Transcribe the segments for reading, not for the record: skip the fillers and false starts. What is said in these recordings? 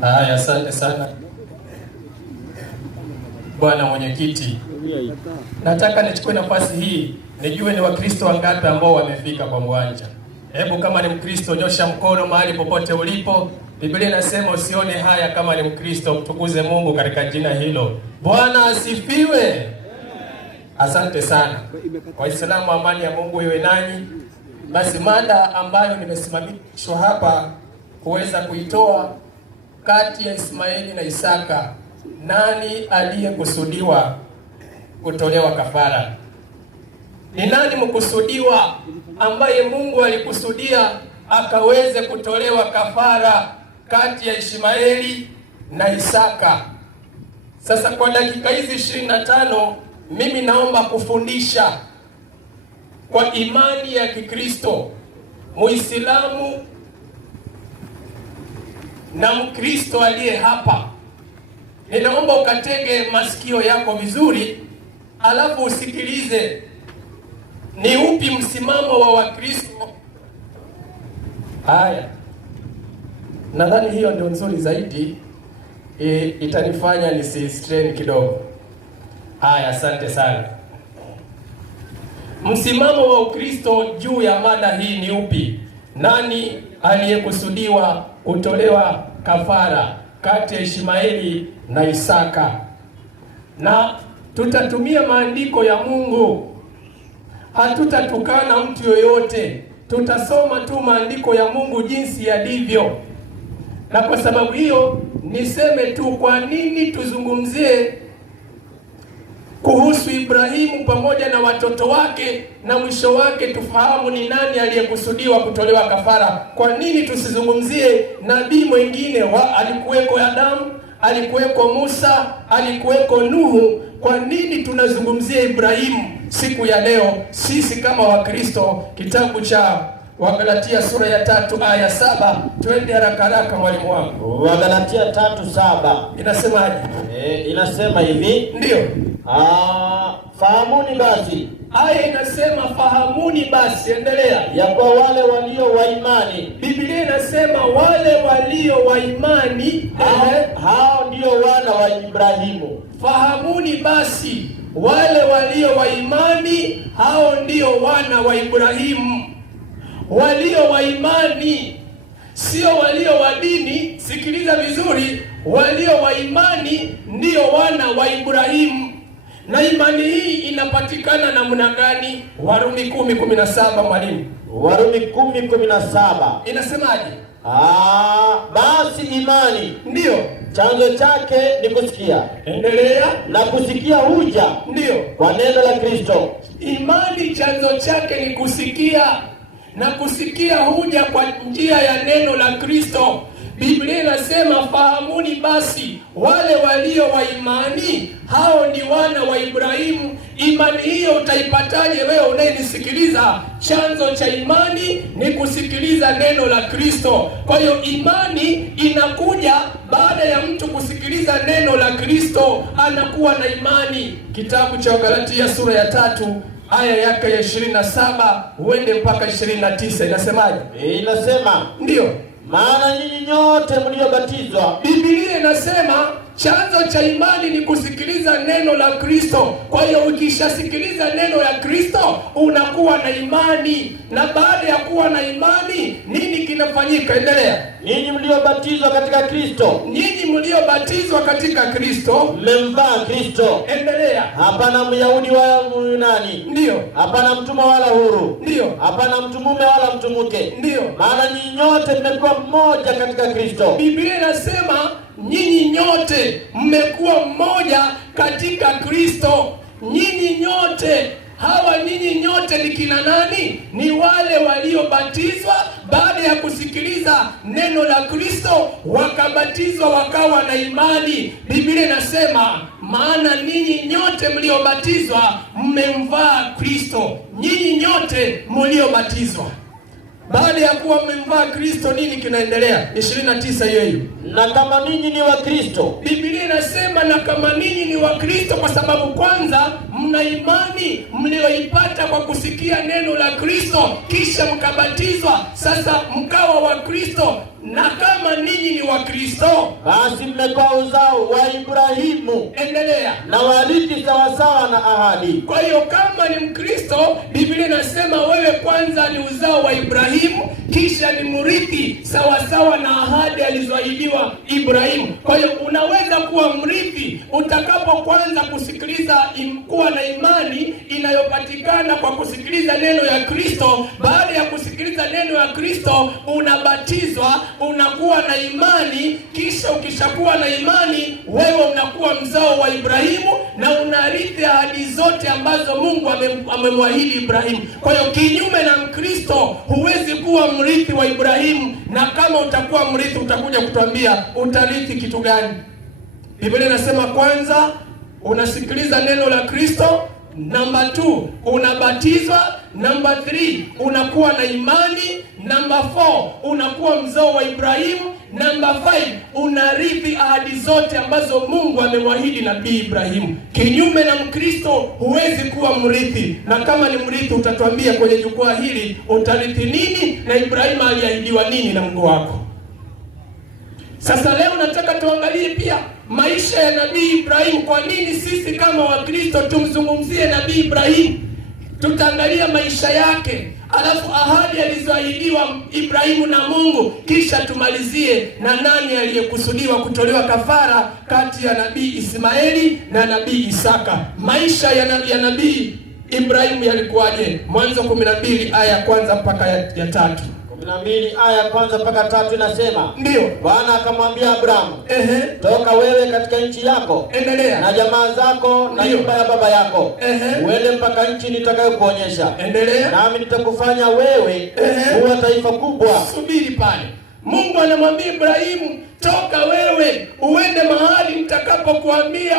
Haya, asante sana Bwana mwenyekiti. Nataka nichukue nafasi hii nijue ni Wakristo wangapi ambao wamefika kwa Mwanja. Hebu kama ni Mkristo nyosha mkono mahali popote ulipo. Biblia inasema usione haya kama ni Mkristo, mtukuze Mungu katika jina hilo. Bwana asifiwe. Asante sana. Waislamu, amani ya Mungu iwe nanyi. Basi mada ambayo nimesimamishwa hapa kuweza kuitoa, kati ya Ismaili na Isaka, nani aliyekusudiwa kutolewa kafara? Ni nani mkusudiwa ambaye Mungu alikusudia akaweze kutolewa kafara kati ya Ishmaeli na Isaka? Sasa kwa dakika hizi 25 mimi naomba kufundisha kwa imani ya Kikristo, Muislamu na Mkristo aliye hapa. Ninaomba ukatege masikio yako vizuri, alafu usikilize ni upi msimamo wa Wakristo. Haya, nadhani hiyo ndio nzuri zaidi, itanifanya nisistrain kidogo. Haya, asante sana. Msimamo wa Ukristo juu ya mada hii ni upi? Nani aliyekusudiwa kutolewa kafara kati ya Ishmaeli na Isaka? Na tutatumia maandiko ya Mungu, hatutatukana mtu yoyote, tutasoma tu maandiko ya Mungu jinsi yalivyo. Na kwa sababu hiyo niseme tu, kwa nini tuzungumzie kuhusu Ibrahimu pamoja na watoto wake, na mwisho wake tufahamu ni nani aliyekusudiwa kutolewa kafara. Kwa nini tusizungumzie nabii mwingine? Alikuweko Adamu, alikuweko Musa, alikuweko Nuhu. Kwa nini tunazungumzia Ibrahimu siku ya leo sisi kama Wakristo? Kitabu cha Wagalatia sura ya 3 aya 7. Twende haraka haraka mwalimu wangu. Wagalatia 3:7 inasemaje? Inasema hivi. Ndio. Fahamuni basi. Aya inasema fahamuni basi, endelea. Ya kwa wale walio wa imani. Biblia inasema wale walio wa imani, hao ndio wana wa Ibrahimu. Fahamuni basi wale walio wa imani, hao ndio wana wa Ibrahimu. Walio wa imani, sio walio wa dini. Sikiliza vizuri, walio wa imani ndio wana wa Ibrahimu. Na imani hii inapatikana namna gani? Warumi 10:17 mwalimu. Warumi 10:17 inasemaje? Basi imani ndio chanzo chake ni kusikia. Endelea. Na kusikia huja ndio kwa neno la Kristo. Imani chanzo chake ni kusikia, na kusikia huja kwa njia ya neno la Kristo. Biblia inasema fahamuni basi wale walio wa imani, hao ni wana wa Ibrahimu. Imani hiyo utaipataje wewe unayenisikiliza? Chanzo cha imani ni kusikiliza neno la Kristo. Kwa hiyo imani inakuja baada ya mtu kusikiliza neno la Kristo, anakuwa na imani. Kitabu cha Wagalatia sura ya 3 aya yake ya 27 uende mpaka 29 inasemaje? Inasema ndio, maana nyinyi nyote mliobatizwa. Biblia inasema chanzo cha imani ni kusikiliza neno la Kristo. Kwa hiyo ukishasikiliza neno la Kristo unakuwa na imani, na baada ya kuwa na imani nini kinafanyika? Endelea. Nyinyi mliobatizwa katika Kristo. Nyinyi mliobatizwa katika Kristo mmemvaa Kristo. Endelea. Hapana Myahudi wala Myunani. Ndio. Hapana mtumwa wala huru. Ndio. Hapana mtu mume wala mtu mke. Ndio. Maana nyinyi nyote mmekuwa mmoja katika Kristo. Biblia inasema nyinyi nyote mmekuwa mmoja katika Kristo. Nyinyi nyote, hawa nyinyi nyote ni kina nani? Ni wale waliobatizwa baada ya kusikiliza neno la Kristo, wakabatizwa wakawa na imani. Biblia inasema maana ninyi nyote mliobatizwa mmemvaa Kristo. Nyinyi nyote mliobatizwa baada ya kuwa mmemvaa Kristo, nini kinaendelea? 29 hiyo. Na kama ninyi ni wa Kristo. Biblia inasema na kama ninyi ni wa Kristo, kwa sababu kwanza mna imani mlioipata kwa kusikia neno la Kristo, kisha mkabatizwa, sasa mkawa wa Kristo. Na kama ninyi ni wa Kristo Kristo, basi mmekuwa uzao wa Ibrahimu, endelea, na warithi sawasawa na ahadi. Kwa hiyo kama ni Mkristo, Biblia inasema wewe kwanza ni uzao wa Ibrahimu, kisha ni mrithi sawasawa na ahadi alizoahidiwa Ibrahimu. Kwa hiyo unaweza kuwa mrithi utakapo kwanza kusikiliza, kuwa na imani inayopatikana kwa kusikiliza neno ya Kristo. Baada ya kusikiliza neno ya Kristo unabatizwa, unakuwa na imani, kisha ukishakuwa na imani wewe unakuwa mzao wa Ibrahimu na unarithi ahadi zote ambazo Mungu amemwahidi Ibrahimu. Kwa hiyo kinyume na Mkristo huwezi kuwa mrithi wa Ibrahimu, na kama utakuwa mrithi utakuja kutuambia utarithi kitu gani. Biblia inasema kwanza unasikiliza neno la Kristo, namba 2 unabatizwa, namba 3 unakuwa na imani, namba 4 unakuwa mzao wa Ibrahimu, namba 5 unarithi ahadi zote ambazo Mungu amemwahidi nabii Ibrahimu. Kinyume na Mkristo huwezi kuwa mrithi, na kama ni mrithi utatuambia kwenye jukwaa hili utarithi nini na Ibrahimu aliahidiwa nini na Mungu wako. Sasa leo nataka tuangalie pia maisha ya nabii Ibrahimu. Kwa nini sisi kama Wakristo tumzungumzie nabii Ibrahimu? Tutaangalia maisha yake, alafu ahadi alizoahidiwa Ibrahimu na Mungu, kisha tumalizie na nani aliyekusudiwa kutolewa kafara kati ya nabii Ismaeli na nabii Isaka. Maisha ya nabii Ibrahimu yalikuwaje? Mwanzo 12 aya ya kwanza mpaka ya 3. 12 aya ya kwanza mpaka 3 inasema, ndio, Bwana akamwambia Abrahamu, toka wewe katika nchi yako, endelea, na jamaa zako na nyumba ya baba yako, uende mpaka nchi nitakayokuonyesha, endelea, nami nitakufanya wewe kuwa taifa kubwa. Subiri pale. Mungu anamwambia Ibrahimu, toka wewe uende mahali nitakapokuambia.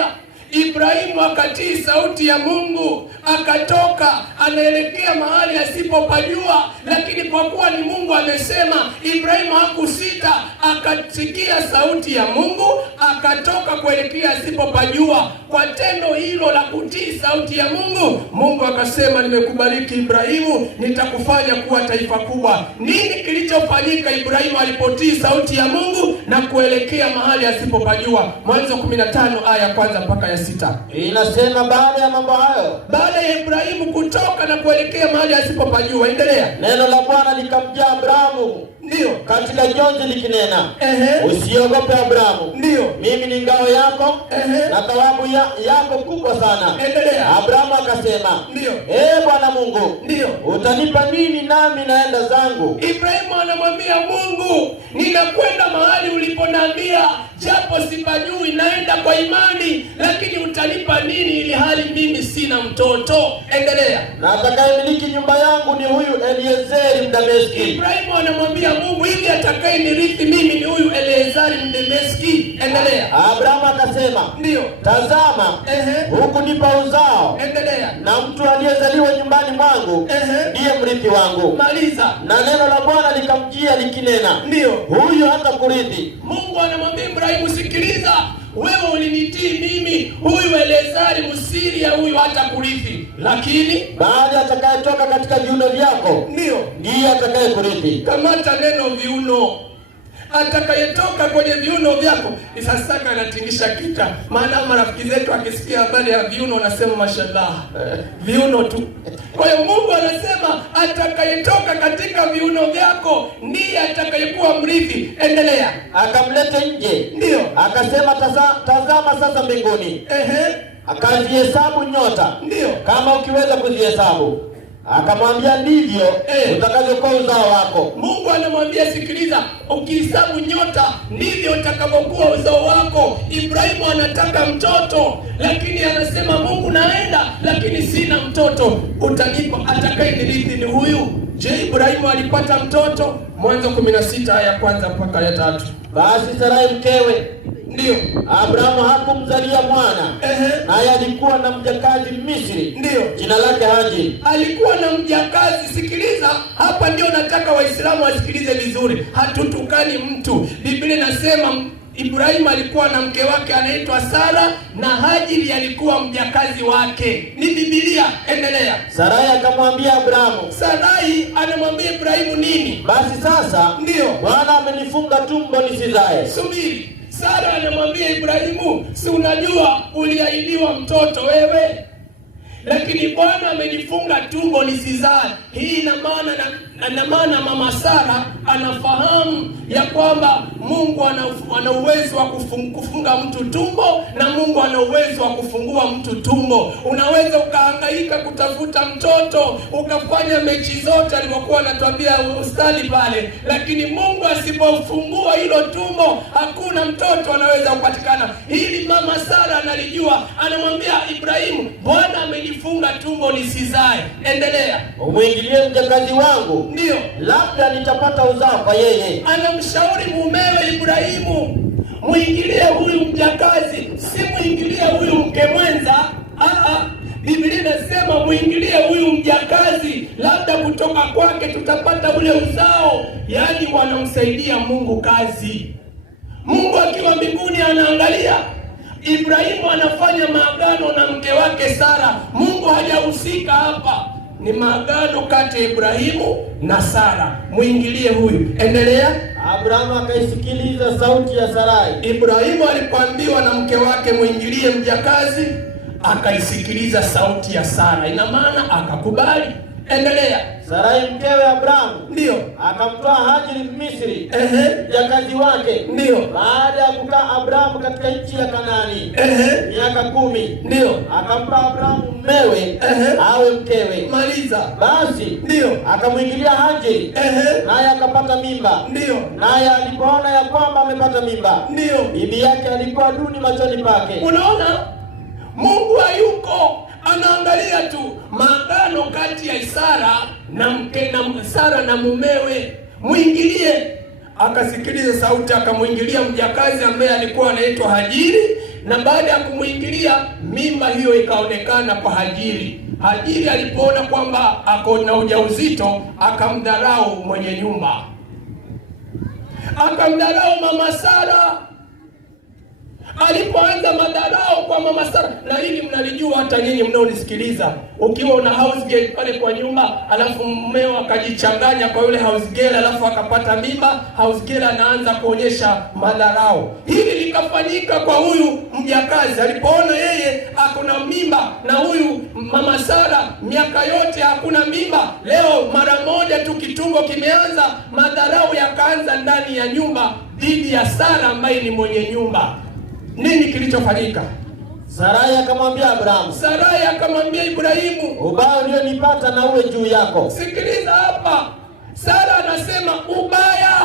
Ibrahimu akatii sauti ya Mungu, akatoka anaelekea mahali asipopajua, lakini kwa kuwa ni Mungu amesema, Ibrahimu hakusita, akasikia sauti ya Mungu, akatoka kuelekea asipopajua. Kwa tendo hilo la kutii sauti ya Mungu, Mungu akasema, nimekubariki Ibrahimu, nitakufanya kuwa taifa kubwa. Nini kilichofanyika Ibrahimu alipotii sauti ya Mungu na kuelekea mahali asipopajua? Mwanzo 15 aya kwanza mpaka ya 6 inasema, baada ya mambo hayo, baada ya Ibrahimu kutoka na kuelekea mahali asipopajua, endelea, neno la Bwana likamjia Abrahamu, ndio, katika jonzi likinena, usiogope Abrahamu, ndio, mimi ni ngao yako na thawabu yako kubwa sana. Endelea. Abrahamu akasema, ndio, Bwana Mungu, ndio, utanipa nini nami naenda zangu? Ibrahimu anamwambia Mungu, ninakwenda mahali uliponiambia, japo sipajui, naenda kwa imani, lakini utanipa nini ili hali mimi sina mtoto? Endelea. Na atakayemiliki nyumba yangu ni huyu Eliezeri Mdameski. Ibrahimu anamwambia Mungu, ili atakayenirithi mimi ni huyu Eliezeri Mdameski. Endelea. Abrahamu akasema, ndio, tazama, huku nipa uzao. Endelea. Na mtu aliyezaliwa nyumbani mwangu ndiye mrithi wangu. Maliza. Na neno la Bwana likamjia likinena, ndio, huyu hata kurithi. Mungu anamwambia Ibrahimu, sikiliza, wewe ulinitii mimi, huyu Eliezeri Msiria huyu hata kurithi, lakini baada atakayetoka katika viuno vyako, ndio, ndiye atakaye kurithi. Kamata neno viuno. Atakayetoka kwenye viuno vyako. Sasa anatingisha kita, maana marafiki zetu akisikia habari ya viuno wanasema mashallah, viuno tu. Kwa hiyo Mungu anasema atakayetoka katika viuno vyako ndiye atakayekuwa mrithi. Endelea. Akamlete nje, ndio, akasema, tazama sasa mbinguni, akazihesabu nyota, ndio, kama ukiweza kuzihesabu. Akamwambia, ndivyo utakavyokuwa uzao wako. Mungu anamwambia, sikiliza, ukihesabu nyota ndivyo utakavyokuwa uzao wako. Ibrahimu anataka mtoto, lakini anasema, Mungu naenda, lakini sina mtoto, utanipa, atakayenirithi ni huyu. Je, Ibrahimu alipata mtoto? Mwanzo 16 aya kwanza mpaka ya 3. Basi Sarai mkewe, ndio, Abrahamu hakumzalia mwana, naye alikuwa na mjakazi Misri, ndio, jina lake Haji. Alikuwa na mjakazi. Sikiliza, hapa ndio nataka Waislamu wasikilize vizuri. Hatutukani mtu. Biblia inasema Ibrahimu alikuwa na mke wake anaitwa Sara, na Hajiri alikuwa mjakazi wake. Ni Biblia. Endelea. Sarai akamwambia Abrahamu. Sarai anamwambia Ibrahimu nini? Basi sasa ndio Bwana amenifunga tumbo nisizae. Subiri. Sara anamwambia Ibrahimu, si unajua uliahidiwa mtoto wewe? Lakini Bwana amenifunga tumbo nisizae. Hii ina maana mama Sara anafahamu ya kwamba Mungu ana uwezo wa kufunga mtu tumbo, na Mungu ana uwezo wa kufungua mtu tumbo. Unaweza ukahangaika kutafuta mtoto, ukafanya mechi zote alivyokuwa anatuambia ustadi pale, lakini Mungu asipofungua hilo tumbo, hakuna mtoto anaweza kupatikana. Hili mama Sara analijua. Anamwambia Ibrahimu, Bwana amenifunga tumbo nisizae. Endelea. Umwingilie mjakazi wangu, ndio labda nitapata uzao kwa yeye. Anamshauri mumewe Ibrahimu, muingilie huyu mjakazi, si muingilie huyu mke mwenza. Biblia inasema muingilie huyu mjakazi, labda kutoka kwake tutapata ule uzao. Yaani wanamsaidia Mungu kazi. Mungu akiwa mbinguni anaangalia. Ibrahimu anafanya maagano na mke wake Sara. Mungu hajahusika hapa. Ni maagano kati ya Ibrahimu na Sara. Muingilie huyu. Endelea. Abrahamu akaisikiliza sauti ya Sarai. Ibrahimu alipoambiwa na mke wake muingilie mjakazi, akaisikiliza sauti ya Sara. Ina maana akakubali. Endelea. Sarai mkewe Abrahamu ndio akamtoa Hajiri Misri, mjakazi wake. Ndio. Baada ya kukaa Abrahamu katika nchi ya Kanaani miaka 10, ndio akampa Abrahamu mmewe awe mkewe. Maliza. Basi ndio akamwingilia Hajiri, naye akapata mimba. Ndio. Naye alipoona ya kwamba amepata mimba, ndio bibi yake alikuwa duni machoni pake. Unaona, Mungu hayuko, anaangalia tu maagano kati ya Sara na mumewe. Muingilie. Akasikiliza sauti, akamwingilia mjakazi ambaye alikuwa anaitwa Hajiri, na baada ya kumuingilia mimba hiyo ikaonekana kwa Hajiri. Hajiri alipoona kwamba ako na ujauzito, akamdharau mwenye nyumba, akamdharau mama Sara. Alipoanza madharau kwa mama Sara, na hili mnalijua hata nyinyi mnaonisikiliza. Ukiwa una house girl pale kwa nyumba, alafu mmeo akajichanganya kwa yule house girl, alafu akapata mimba, house girl anaanza kuonyesha madharau. Hili likafanyika kwa huyu mjakazi. Alipoona yeye akona mimba na huyu mama Sara miaka yote hakuna mimba, leo mara moja tu kitungo kimeanza, madharau yakaanza ndani ya nyumba dhidi ya Sara ambaye ni mwenye nyumba. Nini kilichofanyika? Sarai akamwambia Abrahamu. Sarai akamwambia Ibrahimu, ubaya ulionipata na uwe juu yako. Sikiliza hapa. Sara anasema ubaya.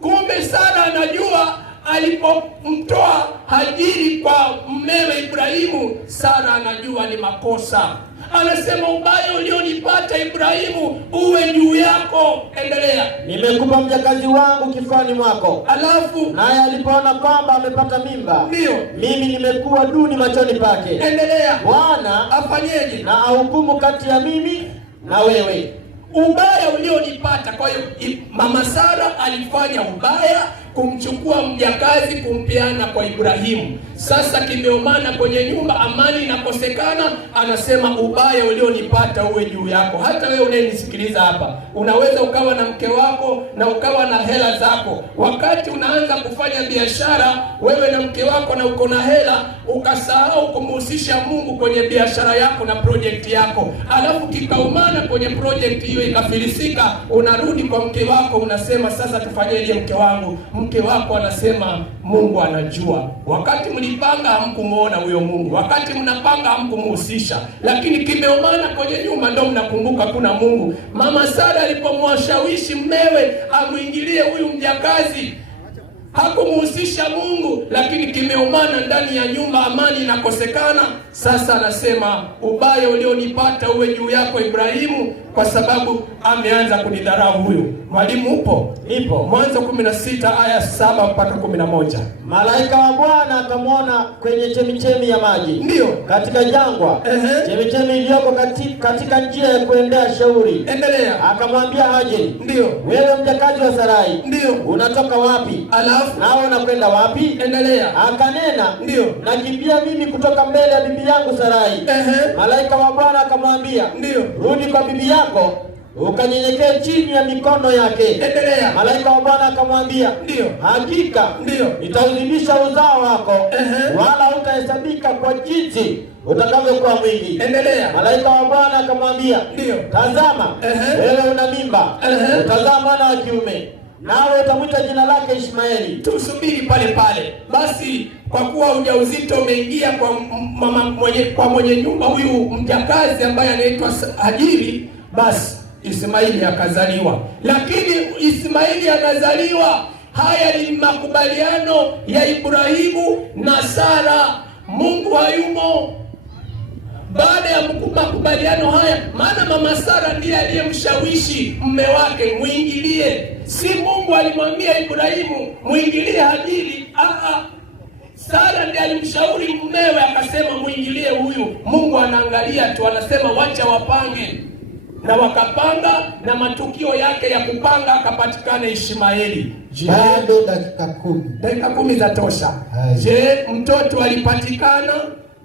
Kumbe Sara anajua alipomtoa Hajiri kwa mmewe Ibrahimu, Sara anajua ni makosa. Anasema ubaya ulionipata Ibrahimu uwe juu yako. Endelea. Nimekupa mjakazi wangu kifuani mwako. Alafu naye alipoona kwamba amepata mimba, ndio mimi nimekuwa duni machoni pake. Endelea. Bwana afanyeje? Na ahukumu kati ya mimi na wewe. Ubaya ulionipata. Kwa hiyo mama Sara alifanya ubaya kumchukua mjakazi kumpeana kwa Ibrahimu. Sasa kimeumana kwenye nyumba, amani inakosekana. Anasema ubaya ulionipata uwe juu yako. Hata wewe unayenisikiliza hapa, unaweza ukawa na mke wako na ukawa na hela zako. Wakati unaanza kufanya biashara wewe na mke wako na uko na hela, ukasahau kumhusisha Mungu kwenye biashara yako na project yako, alafu kikaumana kwenye project hiyo ikafilisika, unarudi kwa mke wako unasema sasa tufanyeje mke wangu? Mke wako anasema Mungu anajua. Wakati mlipanga hamkumuona huyo Mungu, wakati mnapanga hamkumuhusisha, lakini kimeumana kwenye nyumba ndio mnakumbuka kuna Mungu. Mama Sara alipomwashawishi mmewe amuingilie huyu mjakazi, hakumuhusisha Mungu, lakini kimeumana ndani ya nyumba, amani inakosekana. Sasa anasema ubaya ulionipata uwe juu yako Ibrahimu, kwa sababu ameanza kunidharau huyu. Mwalimu upo? Ipo. Mwanzo 16 aya 7 mpaka 11. Malaika wa Bwana akamwona kwenye chemichemi ya maji. Ndio. Katika jangwa. Chemichemi iliyoko katika njia ya kuendea shauri. Endelea. Akamwambia Hajiri. Ndio. Wewe mjakazi wa Sarai. Ndio. Unatoka wapi? Alafu nao unakwenda wapi? Endelea. Akanena. Ndio. Nakimbia mimi kutoka mbele ya bibi yangu Sarai. Malaika wa Bwana akamwambia. Ndio. Rudi kwa bibi yako ukanyenyekee chini ya mikono yake. Endelea. Malaika wa Bwana akamwambia. Ndio. Hakika nitauzidisha uzao wako, wala hutahesabika kwa jinsi utakavyokuwa mwingi. Endelea. Malaika wa Bwana akamwambia. Ndio. Tazama, wewe una mimba, utazaa mwana wa kiume, nawe utamwita jina lake Ishmaeli. Tusubiri pale pale. Basi kwa kuwa ujauzito umeingia kwa mwenye nyumba huyu mjakazi ambaye anaitwa Hajiri, basi Ismaili akazaliwa. Lakini Ismaili anazaliwa, haya ni makubaliano ya Ibrahimu na Sara. Mungu hayumo baada ya makubaliano haya, maana mama Sara ndiye aliyemshawishi mume wake muingilie. Si Mungu alimwambia Ibrahimu muingilie Hajiri. Sara ndiye alimshauri mumewe akasema muingilie huyu. Mungu anaangalia tu, anasema wacha wapange. Na wakapanga, na matukio yake ya kupanga akapatikana Ishmaeli. Bado dakika 10 za tosha. Je, mtoto alipatikana?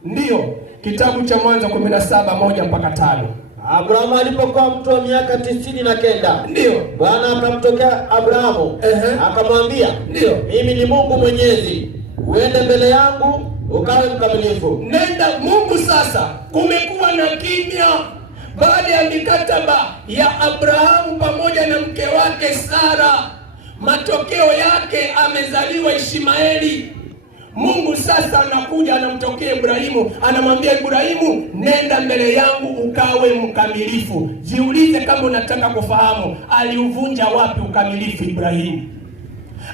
Ndio. Kitabu cha Mwanzo 17:1 mpaka 5. Abrahamu alipokuwa mtu wa miaka 99, ndio Bwana akamtokea Abrahamu, akamwambia, ndio, mimi ni Mungu Mwenyezi, uende mbele yangu ukawe mkamilifu. Nenda. Mungu sasa, kumekuwa na kimya baada ya mikataba ya Abrahamu pamoja na mke wake Sara. Matokeo yake amezaliwa Ishmaeli. Mungu sasa anakuja anamtokea Ibrahimu, anamwambia Ibrahimu, nenda mbele yangu ukawe mkamilifu. Jiulize kama unataka kufahamu, aliuvunja wapi ukamilifu Ibrahimu?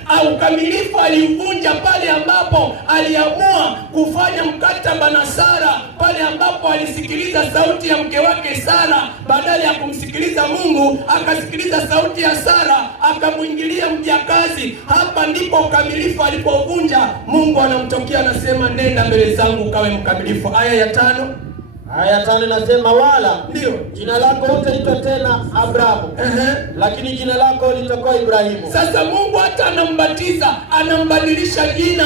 Au ukamilifu aliuvunja pale ambapo aliamua kufanya mkataba na Sara, pale ambapo alisikiliza sauti ya mke wake Sara badala ya kumsikiliza Mungu, akasikiliza sauti ya Sara, akamuingilia mjakazi. Hapa ndipo ukamilifu alipovunja. Mungu anamtokea anasema, nenda mbele zangu ukawe mkamilifu. Aya ya 5. Aya 5 nasema, wala ndio jina lako hutaitwa tena Abrahamu, lakini jina lako litakuwa Ibrahimu. Sasa Mungu hata anambatiza, anambadilisha jina.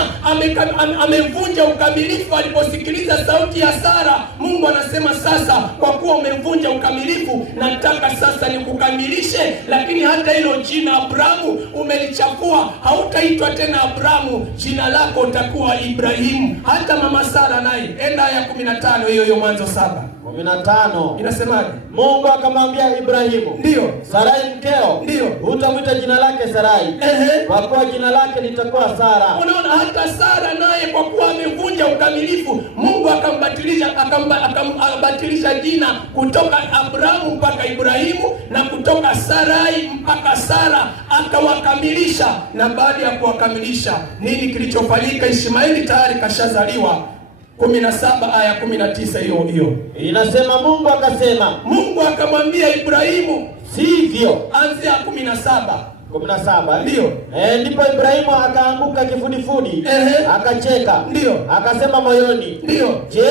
Amevunja ukamilifu aliposikiliza sauti ya Sara. Mungu anasema sasa, kwa kuwa umevunja ukamilifu, nataka sasa nikukamilishe. Lakini hata hilo jina Abrahamu umelichafua, hautaitwa tena Abrahamu, jina lako utakuwa Ibrahimu. Hata mama Sara naye, enda aya 15 hiyo Mwanzo 15 inasemaje? Mungu akamwambia Ibrahimu, ndio, Sarai mkeo, ndio, hutamwita jina lake Sarai, kwa kuwa jina lake litakuwa Sara. Unaona, hata Sara naye kwa kuwa amevunja ukamilifu, Mungu akambatilisha jina kutoka Abrahamu mpaka Ibrahimu, na kutoka Sarai mpaka Sara, akawakamilisha. Na baada ya kuwakamilisha, nini kilichofanyika? Ishmaeli tayari kashazaliwa. 17 aya 19 hiyo inasema, Mungu akamwambia Ibrahimu, sivyo. Anzia 17 ndio. Ndipo Ibrahimu akaanguka kifudifudi, akacheka, ndio, akasema moyoni, ndio, je,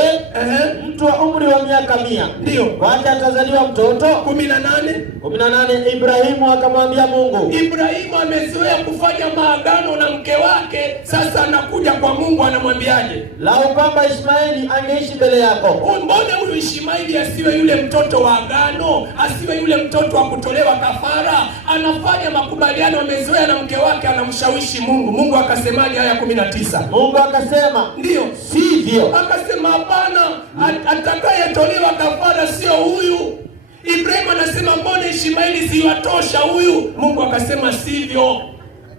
mtu wa umri wa miaka 100, ndio, kwani atazaliwa mtoto? 18 Ibrahimu akamwambia Mungu. Ibrahimu amezoea kufanya maagano na mke wake, sasa anakuja kwa Mungu, anamwambiaje? Lau kwamba Ishmaeli angeishi mbele yako. Mbona huyu Ishmaeli asiwe yule mtoto wa agano, asiwe yule mtoto wa kutolewa kafara? Anafanya makubaliano, amezoea na mke wake, anamshawishi Mungu. Mungu akasemaje? Aya 19. Mungu akasema, ndio, sivyo. Akasema hapana, atakayetolewa kafara sio huyu. Ibrahimu anasema, mbona Ishmaeli siwatosha huyu? Mungu akasema sivyo.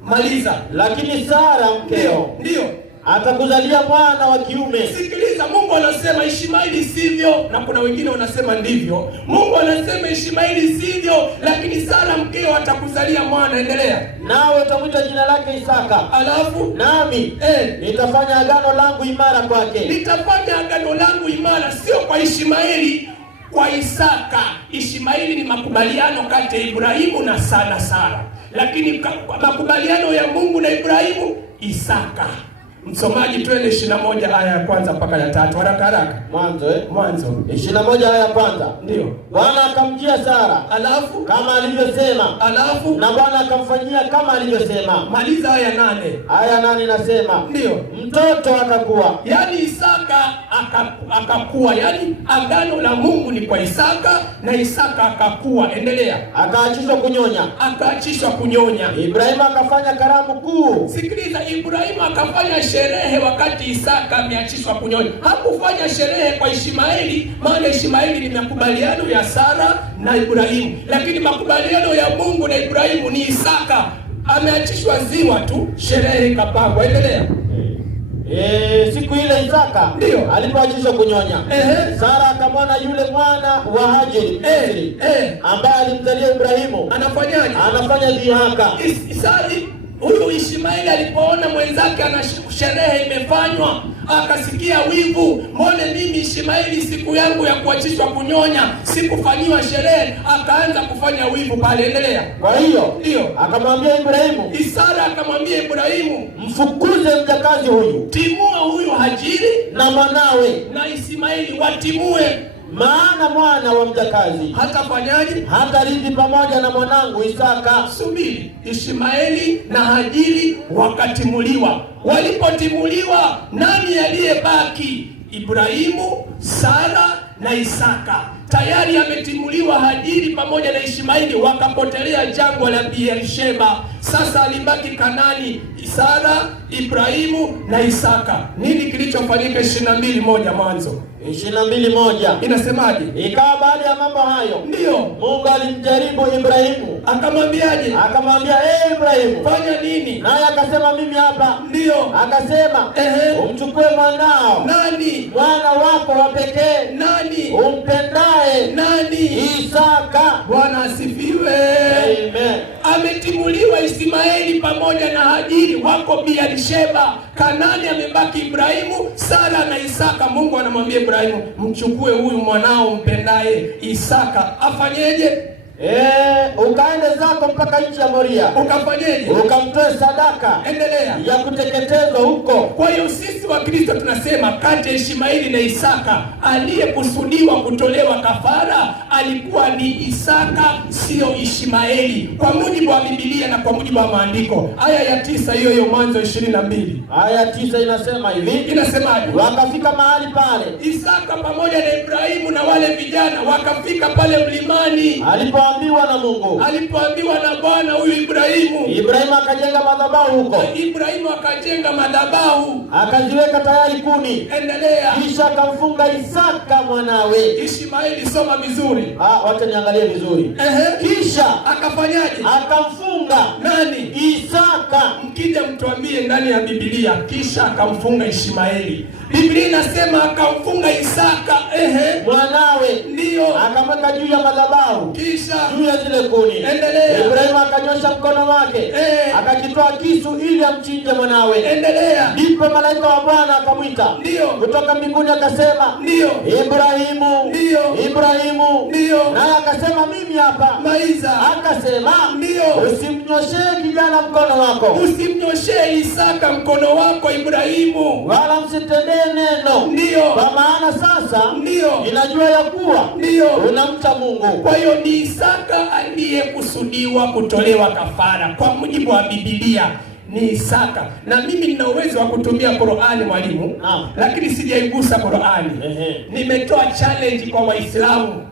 Maliza. Lakini Sara mkeo, ndio, atakuzalia mwana wa kiume. Sikiliza, Mungu anasema Ishmaeli sivyo, na kuna wengine wanasema ndivyo. Mungu anasema Ishmaeli sivyo, lakini Sara mkeo atakuzalia mwana. Endelea. Nawe utamwita jina lake Isaka. Alafu nami nitafanya agano langu imara kwake. Nitafanya agano langu imara, sio kwa Ishmaeli. kwa Isaka. Ishmaeli ni makubaliano kati ya Ibrahimu na Sara, lakini makubaliano ya Mungu na Ibrahimu Isaka. Msomaji, twende 21 aya ya kwanza mpaka ya 3 haraka. Mwanzo 21 aya ya kwanza. Ndio. Bwana akamjia Sara, alafu kama alivyosema, alafu na Bwana akamfanyia kama alivyosema. Maliza aya 8. Aya 8 nasema, ndio, mtoto akakuwa. Yaani Isaka akakuwa, yaani agano la Mungu ni kwa Isaka na Isaka akakuwa. Endelea. Akaachishwa kunyonya. Ibrahimu akafanya karamu kuu. Sikiliza, Ibrahimu akafanya sherehe wakati Isaka ameachishwa kunyonya. Hakufanya sherehe kwa Ishmaeli, maana Ishmaeli ni makubaliano ya Sara na Ibrahimu, lakini makubaliano ya Mungu na Ibrahimu ni Isaka. Ameachishwa ziwa tu, sherehe ikapangwa. Endelea. Siku ile Isaka ndio alipoachishwa kunyonya, Sara akamwona yule mwana wa Hajiri ambaye alimzalia Ibrahimu. Anafanyaje? Anafanya dhihaka. Huyu Ishmaeli alipoona mwenzake ana sherehe imefanywa, akasikia wivu. Mbona mimi Ishmaeli siku yangu ya kuachishwa kunyonya sikufanyiwa sherehe? Akaanza kufanya wivu pale. Endelea. Kwa hiyo ndio akamwambia Ibrahimu, Sara akamwambia Ibrahimu, mfukuze mjakazi huyu, timua huyu Hajiri na mwanawe na Ishmaeli watimue, maana mwana wa mjakazi hatafanyaje? Hatarithi pamoja na mwanangu Isaka. Subiri. Ishmaeli na Hajiri wakatimuliwa. Walipotimuliwa, nani aliyebaki? Ibrahimu, Sara na Isaka. Tayari ametimuliwa Hajiri pamoja na Ishmaeli, wakapotelea jangwa la Beersheba. Sasa alibaki Kanani, Sara, Ibrahimu na Isaka. Nini kilichofanyika? 22:1 Mwanzo 22:1 inasemaje? Ikawa baada ya mambo hayo, ndio Mungu alimjaribu Ibrahimu. Akamwambiaje? Akamwambia, Ibrahimu, fanya nini? Naye akasema, mimi hapa. Ndio. Akasema, umchukue mwanao. Nani? Mwana wako wa pekee. Nani? Umpendaye. Nani? Isaka. Bwana asifiwe. Amen. Ametimuliwa Ishmaeli pamoja na Hajiri, wako Beersheba. Kanani amebaki Ibrahimu, Sara na Isaka. Mungu anamwambia Ibrahimu, mchukue huyu mwanao mpendaye Isaka. Afanyeje? Ukaende zako mpaka nchi ya Moria. Ukafanyeje? Ukamtoe sadaka. Endelea. Ya kuteketezwa huko. Kwa hiyo sisi wa Kristo tunasema kati ya Ishmaeli na Isaka, aliyekusudiwa kutolewa kafara alikuwa ni Isaka, sio Ishmaeli, kwa mujibu wa Biblia na kwa mujibu wa maandiko. Aya ya 9 hiyo Mwanzo 22. Aya 9 inasema hivi. Inasemaje? Wakafika mahali pale, Isaka pamoja na Ibrahimu na wale vijana wakafika pale mlimani. Alipoambiwa na Mungu, alipoambiwa na Bwana huyu Ibrahimu akajenga madhabahu huko. Ibrahimu akajenga madhabahu, akaziweka tayari kuni. Endelea. Kisha akamfunga Isaka mwanawe. Ishmaeli, soma vizuri. Wacha niangalie vizuri. Kisha akafanyaje? Akamfunga nani? Isaka. Mkija mtuambie ndani ya Biblia kisha akamfunga Ishmaeli. Biblia inasema akamfunga Isaka mwanawe, ndio akamweka juu ya madhabahu, kisha juu ya zile kuni. Endelea. Ibrahimu akanyosha mkono wake, akakitoa kisu ili amchinje mwanawe. Endelea. Ndipo malaika wa Bwana akamwita, ndio, kutoka mbinguni akasema, ndio, Ibrahimu, ndio, Ibrahimu, ndio. Naye akasema, mimi hapa. Maiza. Akasema, ndio, usimnyoshee kijana mkono wako, usimnyoshee Isaka mkono wako Ibrahimu, wala msitendee neno. Ndio. Kwa maana sasa ndio ninajua ya kuwa ndio unamcha Mungu. Kwa hiyo ni Isaka aliyekusudiwa kutolewa kafara kwa mujibu wa Biblia, ni Isaka. Na mimi nina uwezo wa kutumia Qur'ani mwalimu, lakini sijaigusa Qur'ani. Nimetoa challenge kwa Waislamu.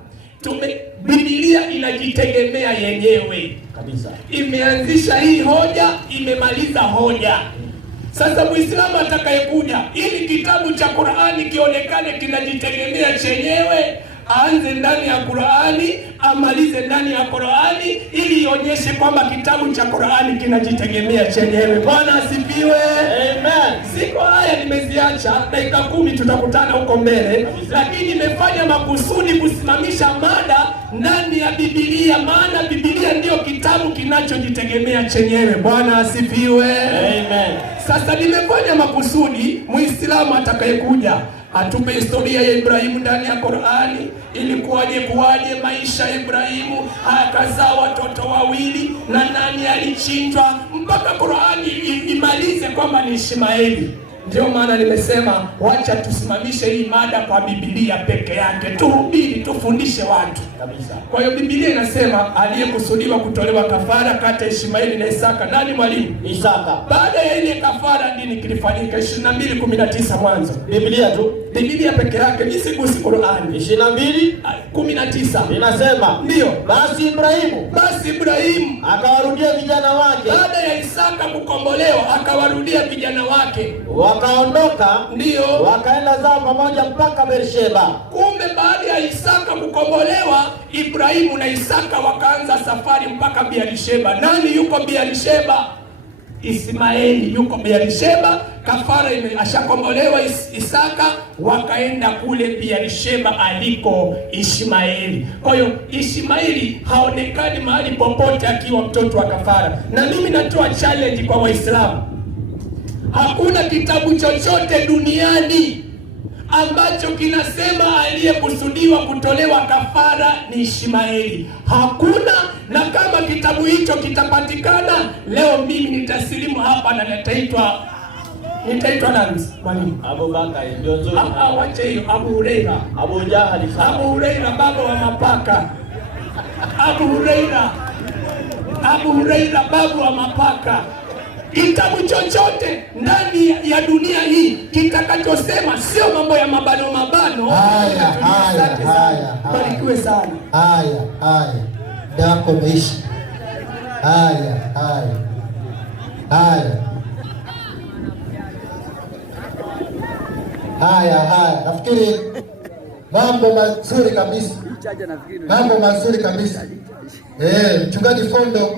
Biblia inajitegemea yenyewe kabisa. Imeanzisha hii hoja, imemaliza hoja. Sasa Muislamu atakayekuja ili kitabu cha Qur'ani kionekane kinajitegemea chenyewe, aanze ndani ya Qur'ani, amalize ndani ya Qur'ani, ili ionyeshe kwamba kitabu cha Qur'ani kinajitegemea chenyewe. Bwana asifiwe. Amen. Siko haya nimeziacha, dakika 10 tutakutana huko mbele, lakini nimefanya makusudi kusimamisha mada ndani ya Biblia, maana Biblia ndio kitabu kinachojitegemea chenyewe. Bwana asifiwe. Amen. Sasa nimefanya makusudi Muislamu atakayekuja atupe historia ya Ibrahimu ndani ya Qur'ani, ili kuwaje maisha ya Ibrahimu, akazaa watoto wawili na nani alichinjwa, mpaka Qur'ani imalize kwamba ni Ishmaeli. Ndio maana nimesema wacha tusimamishe hii mada kwa Biblia peke yake, tuhubiri, tufundishe watu kabisa. Kwa hiyo Biblia inasema aliyekusudiwa kutolewa kafara kati ya Ishmaeli na Isaka, nani mwalimu? Isaka. Baada ya ile kafara nini kilifanyika? 22:19 Mwanzo. Biblia tu, Biblia peke yake, nisigusi Qur'ani. 22:19 inasema ndio, basi Ibrahimu akawarudia vijana wake. Baada ya Isaka kukombolewa akawarudia vijana wake, wakaondoka, ndio wakaenda zao pamoja mpaka Beersheba. Kumbe baada ya Isaka kukombolewa, Ibrahimu na Isaka wakaanza safari mpaka Beersheba. Nani yuko Beersheba? Ismaeli yuko Beersheba. Kafara ashakombolewa Isaka, wakaenda kule Beersheba aliko Ishmaeli. Kwa hiyo Ishmaeli haonekani mahali popote akiwa mtoto wa kafara. Na mimi natoa challenge kwa Waislamu, hakuna kitabu chochote duniani ambacho kinasema aliyekusudiwa kutolewa kafara ni Ishmaeli. Hakuna. Na kama kitabu hicho kitapatikana leo, mimi nitasilimu hapa na nitaitwa nani mwalimu? Abu Bakari ndio nzuri. Wacha hiyo. Abu Huraira. Abu Jahali. Abu Huraira baba wa mapaka. Abu Huraira baba wa mapaka. Kitabu chochote ndani ya dunia hii kitakachosema sio mambo ya mabano. Haya. Barikiwe sana. Haya. Dako meishi. Haya. Nafikiri mambo mazuri kabisa. Mchungaji Fondo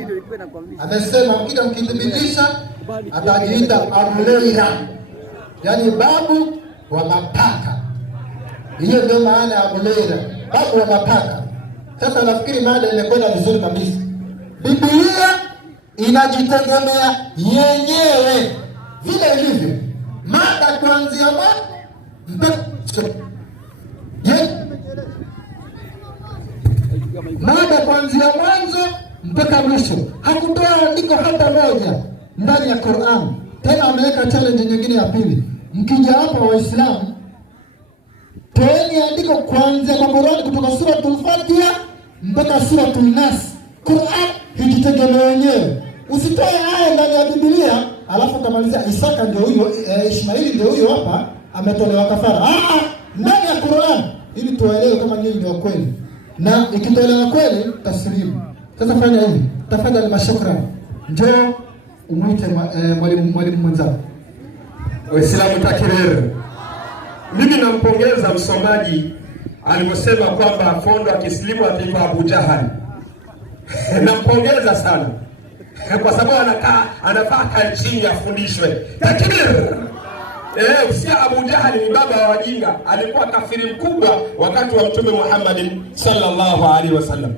amesema mkija mkithibitisha atajiita Abu Leila, yaani babu wa mapaka. Hiyo ndio maana ya Abu Leila, babu wa mapaka. Sasa nafikiri mada imekwenda vizuri kabisa. Biblia inajitegemea yenyewe vile ilivyo, mada kuanzia mada kuanzia mwanzo mpaka mwisho. Hakutoa andiko hata moja ndani ya Qur'an. Tena ameweka challenge nyingine ya pili, mkija hapa Waislamu, toeni andiko kuanzia kwa Qur'an kutoka suratul Fatiha mpaka suratul Nas. Qur'an hijitegemea wenyewe. Usitoe aya ndani ya Biblia alafu kamalizia Isaka ndio huyo, Ishmaeli ndio huyo hapa ametolewa kafara. Ndani ya Qur'an, ili tuelewe kama nyinyi ndio kweli. Na ikitolewa kweli taslimu. Sasa fanya hivi, tafadhali mashukrani. Njoo umuite mwalimu mwenzako. Waislamu takbir. Mimi nampongeza msomaji aliposema kwamba Fondo akislimu ataitwa Abu Jahali. Nampongeza sana. Kwa sababu anafaa kae chini afundishwe. Takbir. Usia Abu Jahali ni baba wa wajinga, alikuwa kafiri mkubwa wakati wa Mtume Muhammad sallallahu alaihi wasallam.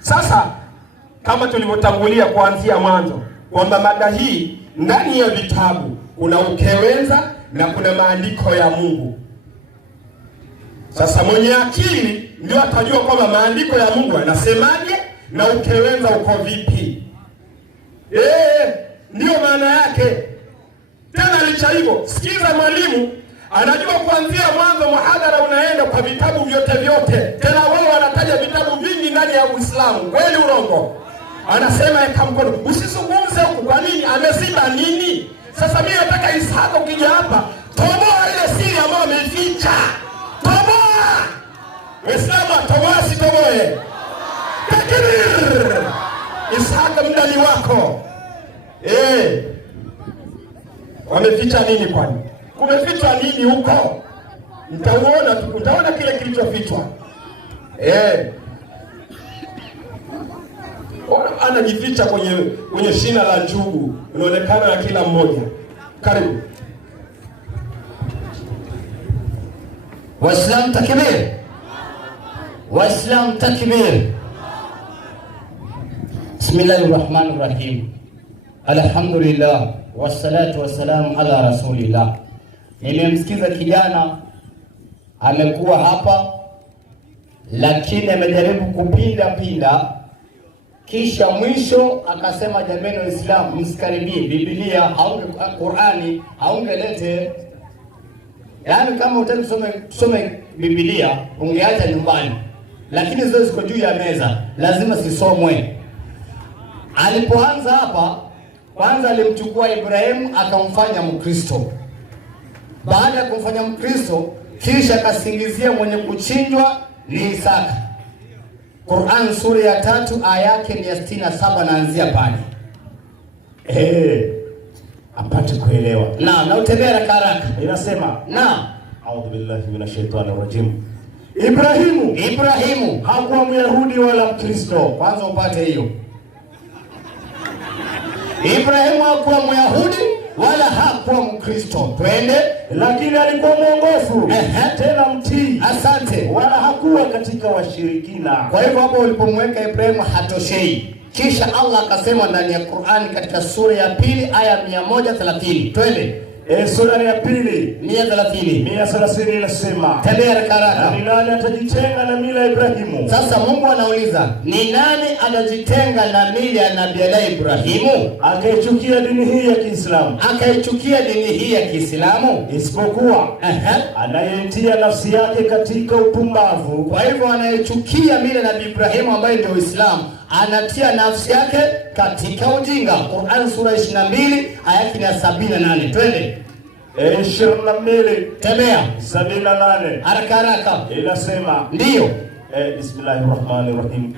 Sasa kama tulivyotangulia kuanzia mwanzo kwamba mada hii ndani ya vitabu kuna ukewenza na kuna maandiko ya Mungu. Sasa mwenye akili ndio atajua kwamba maandiko ya Mungu yanasemaje na ukewenza uko vipi. Ndio maana yake. Tena licha hivyo, sikiza mwalimu anajua kuanzia mwanzo muhadhara unaenda kwa vitabu vyote. Tena wao wanataja vitabu vingi ndani ya Uislamu. Kweli urongo? Anasema eka mkono. Usizungumze huko. Kwa nini? Ameziba nini? Sasa mimi nataka Isaka ukija hapa, toboa ile siri ambayo ameficha. Toboa! Waislamu toboa si toboe. Takbir! Isaka mdali wako. Wameficha nini kwani? Kumefichwa nini huko? Utaona kile kilichofichwa. Anajificha kwenye shina la njugu. Unaonekana na kila mmoja. Karibu. Waislamu takbir. Waislamu takbir. Bismillahirrahmanirrahim. Alhamdulillah wassalatu wassalamu ala rasulillah. Nimemsikiza kijana amekuwa hapa, lakini amejaribu kupinda, kisha mwisho akasema, jamani Waislamu msikaribie Biblia, Qur'ani haungelete. Yaani kama utaki kusome Biblia ungeacha nyumbani, lakini zote ziko juu ya meza, lazima sisomwe. Alipoanza hapa, kwanza alimchukua Ibrahimu akamfanya Mkristo. Baada ya kumfanya Mkristo, kisha akasingizia mwenye kuchinjwa ni Isaka. Qur'an sura ya 3 aya yake ni 67, naanzia pale. Apate kuelewa. Na utembea haraka. Inasema, a'udhu billahi minash shaitani rajim. Ibrahimu hakuwa Myahudi wala Mkristo. Kwanza upate hiyo. Ibrahimu hakuwa Myahudi wala hakuwa Mkristo. Twende. Lakini alikuwa mwongofu, tena mtii. Asante. Wala hakuwa katika washirikina. Kwa hivyo hapo ulipomweka Ibrahimu hatoshei. Kisha Allah akasema ndani ya Qur'ani katika sura ya 2 aya 130. Twende. Sura ya 2 130 inasema, tembea haraka. Ni nani atajitenga na mila ya Ibrahimu? Sasa Mungu anauliza, ni nani atajitenga na mila ya Nabii Ibrahimu? Akaichukia dini hii ya Kiislamu. Isipokuwa anayetia nafsi yake katika upumbavu. Kwa hivyo anayechukia mila ya Nabii Ibrahimu ambayo ndio Uislamu, anatia nafsi yake katika ujinga. Qur'an sura 22 aya 78. Twende. 22 tembea 78 haraka. Inasema, ndio. Bismillahirrahmanirrahim.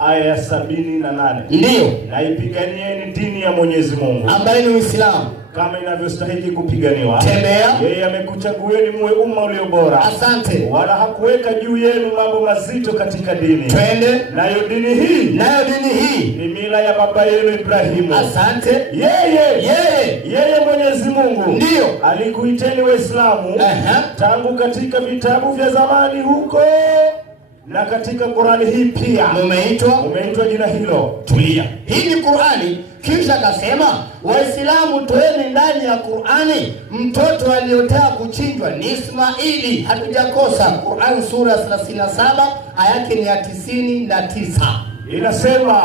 Aya ya 78. Ndio. Na ipiganieni dini ya Mwenyezi Mungu ambaye ni Uislamu kama inavyostahili kupiganiwa. Tembea. Yeye amekuchagueni muwe umma ulio bora. Asante. Wala hakuweka juu yenu mambo mazito katika dini. Twende. Nayo dini hii ni mila ya baba yenu Ibrahimu. Asante. Yeye Mwenyezi Mungu ndio alikuiteni Waislamu tangu katika vitabu vya zamani huko, na katika Qur'ani hii pia umeitwa jina hilo. Tulia. Hii ni Qur'ani. Kisha akasema, Waislamu toeni ndani ya Qur'ani mtoto aliyotaka kuchinjwa ni Ismaili. Hatujakosa. Qur'an sura 37 aya yake ni ya 99. Inasema,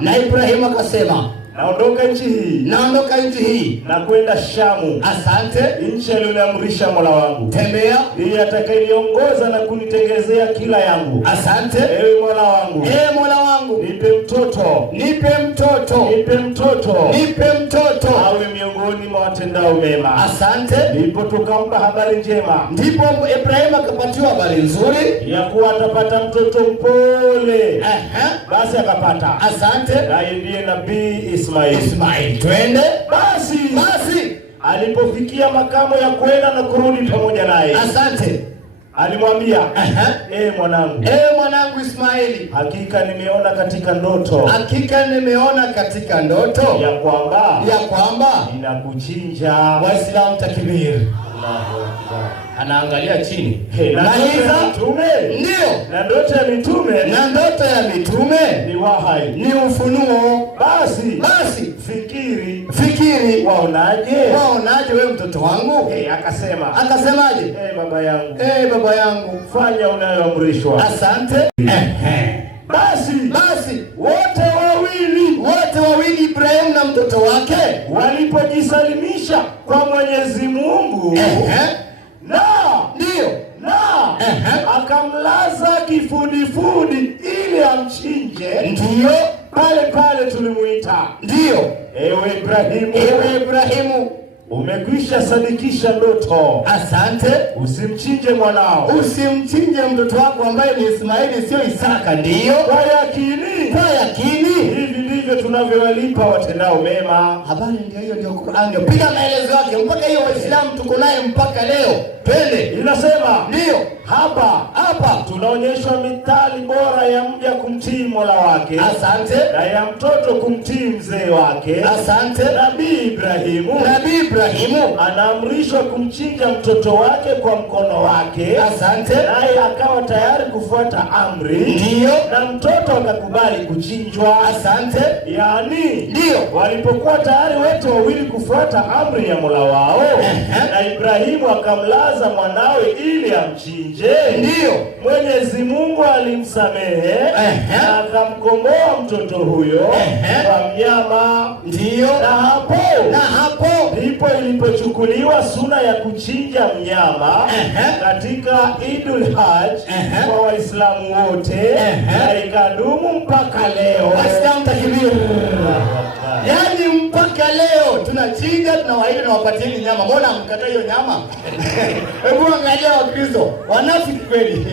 na Ibrahimu akasema, naondoka nchi hii na kwenda Shamu. Asante. Nchi aliyoniamrisha Mola wangu. Tembea. Ndiye atakayeniongoza na kunitengezea kila yangu. Asante. Ewe Mola wangu. Nipe mtoto. Awe miongoni mwa watendao mema. Asante. Ndipo tukampa habari njema. Ndipo Ibrahimu akapatiwa habari nzuri ya kuwa atapata mtoto mpole. Basi akapata. Asante. Naye ndiye Nabii Ismail. Twende. Basi alipofikia makamo ya kwenda na kurudi pamoja naye. Asante. Alimwambia, mwanangu Ismaili, hakika nimeona katika ndoto ya kwamba ninakuchinja. Waislamu takbir. Allahu Akbar. Anaangalia chini. Na mitume ndio. Na ndoto ya mitume ni wahai, ni ufunuo. Basi fikiri, waonaje wewe mtoto wangu? Akasemaje? Baba yangu, fanya unayoamrishwa. Asante. Basi wote wawili Ibrahimu na mtoto wake walipojisalimisha kwa Mwenyezi Mungu, akamlaza kifudifudi ili amchinje. Ndio pale tulimuita. Ndio. Ewe Ibrahimu, umekwisha sadikisha ndoto. Asante. Usimchinje mwanao. Usimchinje mtoto wako ambaye ni Ismaili, sio Isaka. Ndio. Kwa yakini. Hivi ndivyo tunavyowalipa watendao mema. Habari ndio hiyo, ndio Qur'an. Ndio piga maelezo yake mpaka hiyo Waislamu tuko naye mpaka leo. Twende. Inasema, ndio, Hapa tunaonyeshwa mithali bora ya mja kumtii Mola wake. Asante. Na ya mtoto kumtii mzee wake. Asante. Nabii Ibrahimu anaamrishwa kumchinja mtoto wake kwa mkono wake. Asante. Naye akawa tayari kufuata amri. Ndiyo. Na mtoto akakubali kuchinjwa. Asante. Yaani, ndiyo, walipokuwa tayari wote wawili kufuata amri ya Mola wao, na Ibrahimu akamlaza mwanawe ili amchinje, ndiyo, Mwenyezi Mungu alimsamehe na akamkomboa mtoto huyo kwa mnyama. Ndiyo. Na hapo ndipo ilipochukuliwa suna ya kuchinja mnyama katika Idul Hajj kwa Waislamu wote, na ikadumu mpaka leo. Waislamu takbir. Yaani mpaka leo tunachinja, tunawaita na wapatieni nyama. Mbona mkataa hiyo nyama? Hebu angalia Wakristo, wanafiki kweli.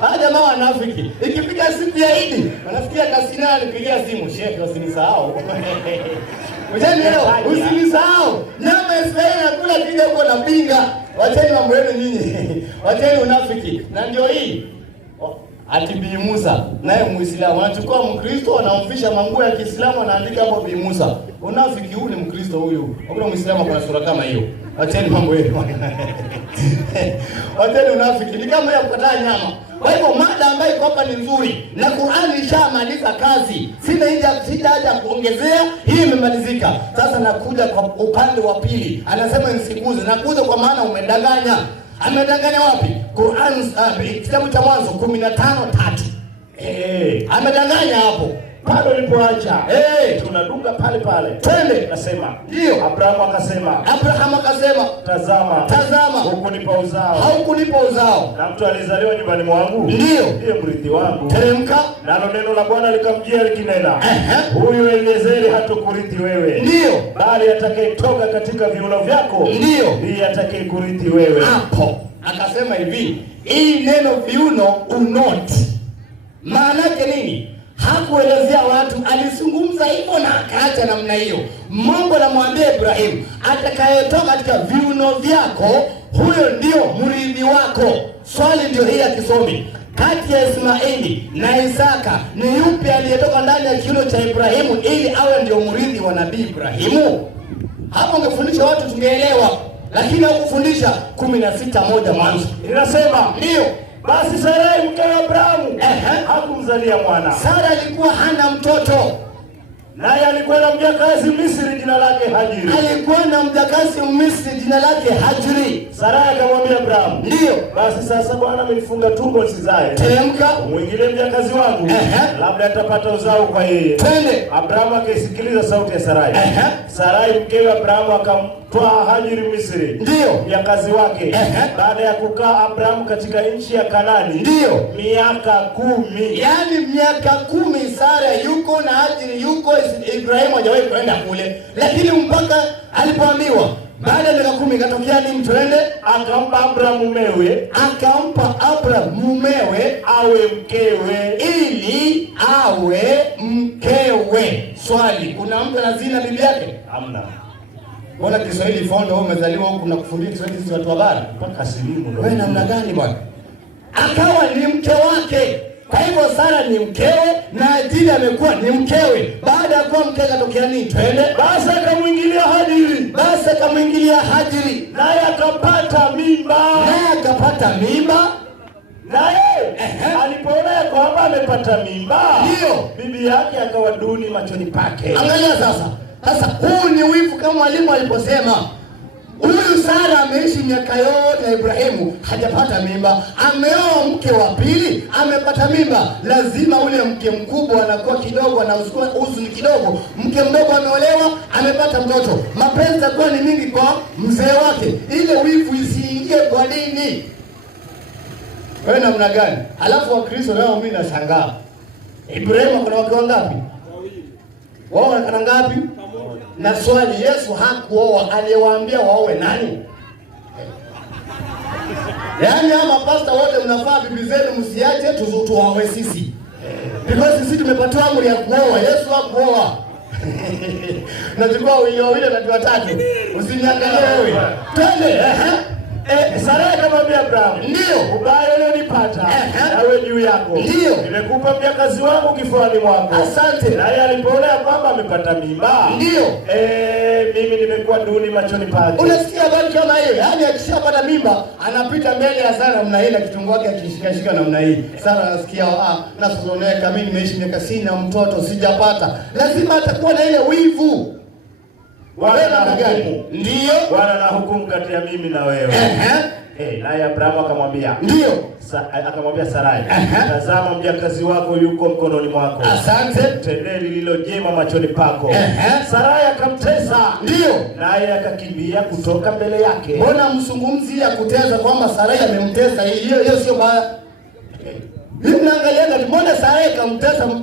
Hawa jamaa wanafiki. Ikifika siku ya Idi, wanafikia kasina alipigia simu, "Sheikh, usinisahau." Usinisahau. Nyama Israeli nakula kija huko na pinga. Wacheni mambo yenu nyinyi. Wacheni unafiki. Na ndio hii. Ati Bi Musa naye Muislamu anachukua Mkristo anamfisha manguo ya Kiislamu, anaandika hapo Bi Musa. Unafiki huu ni Mkristo huyu. Hakuna Muislamu kwa sura kama hiyo. Wacheni mambo yenu. Wacheni unafiki. Ni kama ya kukataa nyama. Kwa hivyo mada ambayo iko hapa ni nzuri na Qur'ani ishamaliza kazi. Sina haja kuongezea, hii imemalizika. Sasa nakuja kwa upande wa pili. Anasema nisikuze. Nakuja kwa maana umedanganya. Amedanganya wapi? Qur'an kitabu cha Mwanzo 15:3. Amedanganya hapo. Pale ulipoacha. Tunadunga pale. Twende. Nasema. Ndio. Abraham akasema, Tazama. Hukunipa uzao. Haukunipa uzao. Na mtu alizaliwa nyumbani mwangu. Ndio. Ndiye mrithi wangu. Teremka. Nalo neno la Bwana likamjia likinena, huyu Eliezeri hatukurithi wewe. Ndio. Bali atakayetoka katika viuno vyako. Ndio. Ndiye atakayekurithi wewe. Hapo. Akasema hivi, hii neno viuno unoti. Maana yake nini? Hakuelezea watu, alizungumza hivyo na akaacha namna hiyo. Mungu anamwambia Ibrahim, atakayetoka katika viuno vyako, huyo ndio mrithi wako. Swali ndio hii ya kisomi. Kati ya Ismaili na Isaka ni yupi aliyetoka ndani ya kiuno cha Ibrahimu ili awe ndio mrithi wa Nabii Ibrahimu? Hapo ungefundisha watu tungeelewa. Lakini hakufundisha 16:1 Mwanzo. Inasema, ndio. Basi Sarai mke wa Abrahamu hakumzalia mwana. Sara alikuwa hana mtoto. Naye alikuwa na mjakazi Misri jina lake Hajiri. Sarai akamwambia Abrahamu, ndio. Basi sasa Bwana amenifunga tumbo nisizae. Teremka. Mwingilie mjakazi wangu. Labda atapata uzao kwa yeye. Twende. Abrahamu akisikiliza sauti ya Sarai. Sarai mkewe Abrahamu akamtoa Hajiri Misri. Ndio. Mjakazi wake. Baada ya kukaa Abrahamu katika nchi ya Kanani. Ndio. Miaka 10. Yaani miaka 10 Sara yuko na Hajiri yuko, Ibrahimu hajawahi kwenda kule. Lakini mpaka alipoambiwa baada ya miaka 10 ikatokea nini? Twende. Akampa Abrahamu mumewe awe mkewe, ili awe mkewe. Swali, kuna mtu anazina bibi yake? Hamna. Mbona Kiswahili fondo wewe umezaliwa huku na kufundisha Kiswahili sisi watu wa bara? Mpaka silimu ndio. Wewe namna gani bwana? Akawa ni mke wake. Kwa hivyo Sara ni mkewe na Hajiri amekuwa ni mkewe. Baada ya kuwa mkewe katokea nini? Twende. Basi akamwingilia Hajiri. Naye akapata mimba. Naye alipoona ya kwamba amepata mimba, ndio, bibi yake akawa duni machoni pake. Angalia sasa huu ni wivu kama mwalimu aliposema. Huyu Sara ameishi miaka yote ya Ibrahimu hajapata mimba. Ameoa mke wa pili, amepata mimba. Lazima ule mke mkubwa anakuwa kidogo na huzuni kidogo. Mke mdogo ameolewa, amepata mtoto. Mapenzi yatakuwa ni mingi kwa mzee wake. Ile wivu isiingie kwa dini. Wewe namna gani? Halafu Wakristo nao mimi nashangaa. Ibrahimu kuna wake wangapi? Wao wana ngapi? Na swali, Yesu hakuoa, aliyewaambia waoe nani? Yaani ama pasta wote mnafaa bibi zenu msiache tuwaoe sisi. Because sisi tumepatiwa amri ya kuoa, Yesu hakuoa. Nachukua wawili na watatu. Usiniangalie wewe. Twende, Sara akamwambia Abrahamu, ndio ubaya ulionipata nawe juu yako. Ndio. Nimekupa mjakazi wangu kifuani mwako. Asante. Naye alipoona kwamba amepata mimba. Ndio. Mimi nimekuwa duni machoni pake. Unasikia habari kama hiyo? Yaani akishapata mimba anapita mbele ya Sara namna hii na kitungu wake akishika namna hii. Sara anasikia nasononeka, mimi nimeishi miaka sina mtoto sijapata. Lazima atakuwa na ile wivu. Bwana na hukumu. Ndio. Bwana na hukumu kati ya mimi na wewe. Naye Abrahamu akamwambia, ndio. Akamwambia Sarai, tazama mjakazi wako yuko mkononi mwako. Asante. Tende lililo jema machoni pako. Sarai akamtesa. Ndio. Naye akakimbia kutoka mbele yake. Mbona msungumzi ya kutesa kwamba Sarai amemtesa? Hiyo sio baya. Mimi naangalia mbona Sarai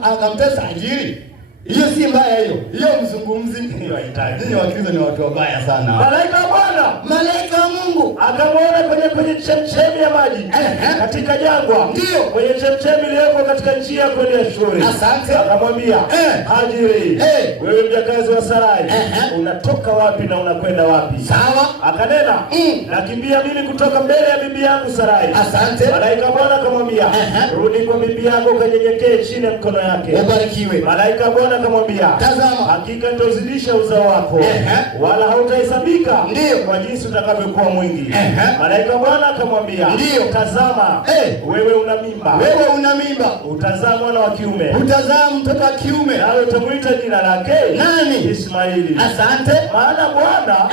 akamtesa Hajiri? Hiyo si mbaya hiyo. Hiyo mzungumzi ndio hitaji. Ninyi Wakristo ni watu wabaya sana. Malaika wa Bwana, malaika wa Mungu akamwona kwenye chemchemi ya maji katika jangwa. Ndio. Kwenye chemchemi iliyoko katika njia kwenda Shuri. Asante. Akamwambia, Hajiri, wewe mjakazi wa Sarai, unatoka wapi na unakwenda wapi? Sawa. Akanena, nakimbia mimi kutoka mbele ya bibi yangu Sarai. Asante. Malaika wa Bwana akamwambia, rudi kwa bibi yako ukanyenyekee chini ya mkono yake. Ubarikiwe. Malaika wa Bwana akamwambia, tazama, hakika nitazidisha uzao wako, wala hautahesabika kwa jinsi utakavyokuwa mwingi. Malaika wa Bwana akamwambia, ndio, tazama, wewe una mimba. Wewe una mimba. Utazaa mwana wa kiume. Utazaa mtoto wa kiume. Nawe utamuita jina lake nani? Ishmaeli. Asante. Maana Bwana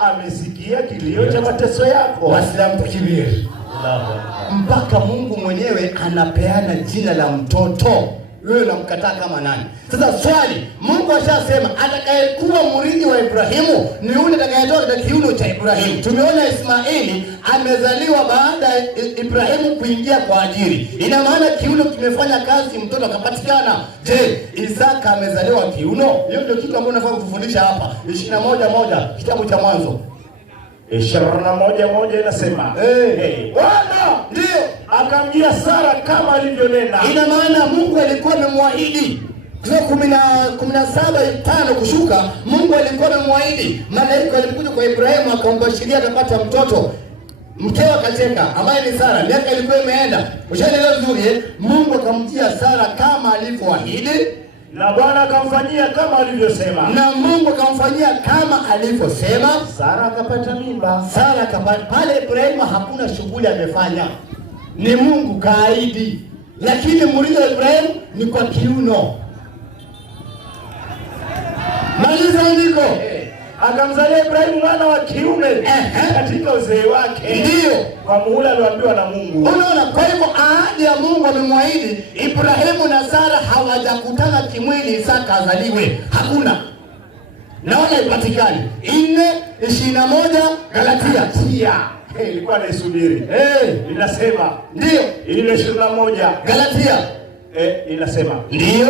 amesikia kilio cha mateso yako. Waislamu takbir. Mpaka Mungu mwenyewe anapeana jina la mtoto. Wewe unamkataa kama nani? Sasa swali, Mungu ashasema atakayekuwa mrithi wa Ibrahimu ni yule atakayetoka katika kiuno cha Ibrahimu. Tumeona Ismaili amezaliwa baada ya Ibrahimu kuingia kwa Hajiri. Ina maana kiuno kimefanya kazi, mtoto akapatikana. Je, Isaka amezaliwa kiuno? Hiyo ndio kitu ambacho nafaa kufundisha hapa. 21:1 kitabu cha Mwanzo. 21:1 inasema, Bwana ndio akamjia Sara kama alivyonena. Ina maana Mungu alikuwa amemwaahidi. Kwa 17:5 kushuka, Mungu alikuwa amemwaahidi. Malaika alikuja kwa Ibrahimu akambashiria atapata mtoto. Mkewe akacheka, ambaye ni Sara, miaka ilikuwa imeenda. Ushaelewa vizuri Mungu akamjia Sara kama alivyoahidi. Na Bwana akamfanyia kama alivyosema. Na Mungu akamfanyia kama alivyosema. Sara akapata mimba. Sara akapata. Pale Ibrahimu hakuna shughuli amefanya. Ni Mungu kaahidi. Lakini mrithi wa Ibrahimu ni kwa kiuno. Maliza andiko. Akamzalia Ibrahimu mwana wa kiume katika uzee wake. Ndio. Kwa muhula alioambiwa na Mungu. Unaona, kwa hivyo ahadi ya Mungu amemwaahidi. Ibrahimu na Sara hawajakutana kimwili Isaka azaliwe. Hakuna. Naona ipatikani. 4:21 Galatia. Ilikuwa naisubiri. Inasema. Ndio. 4:21 Galatia. Inasema. Ndio.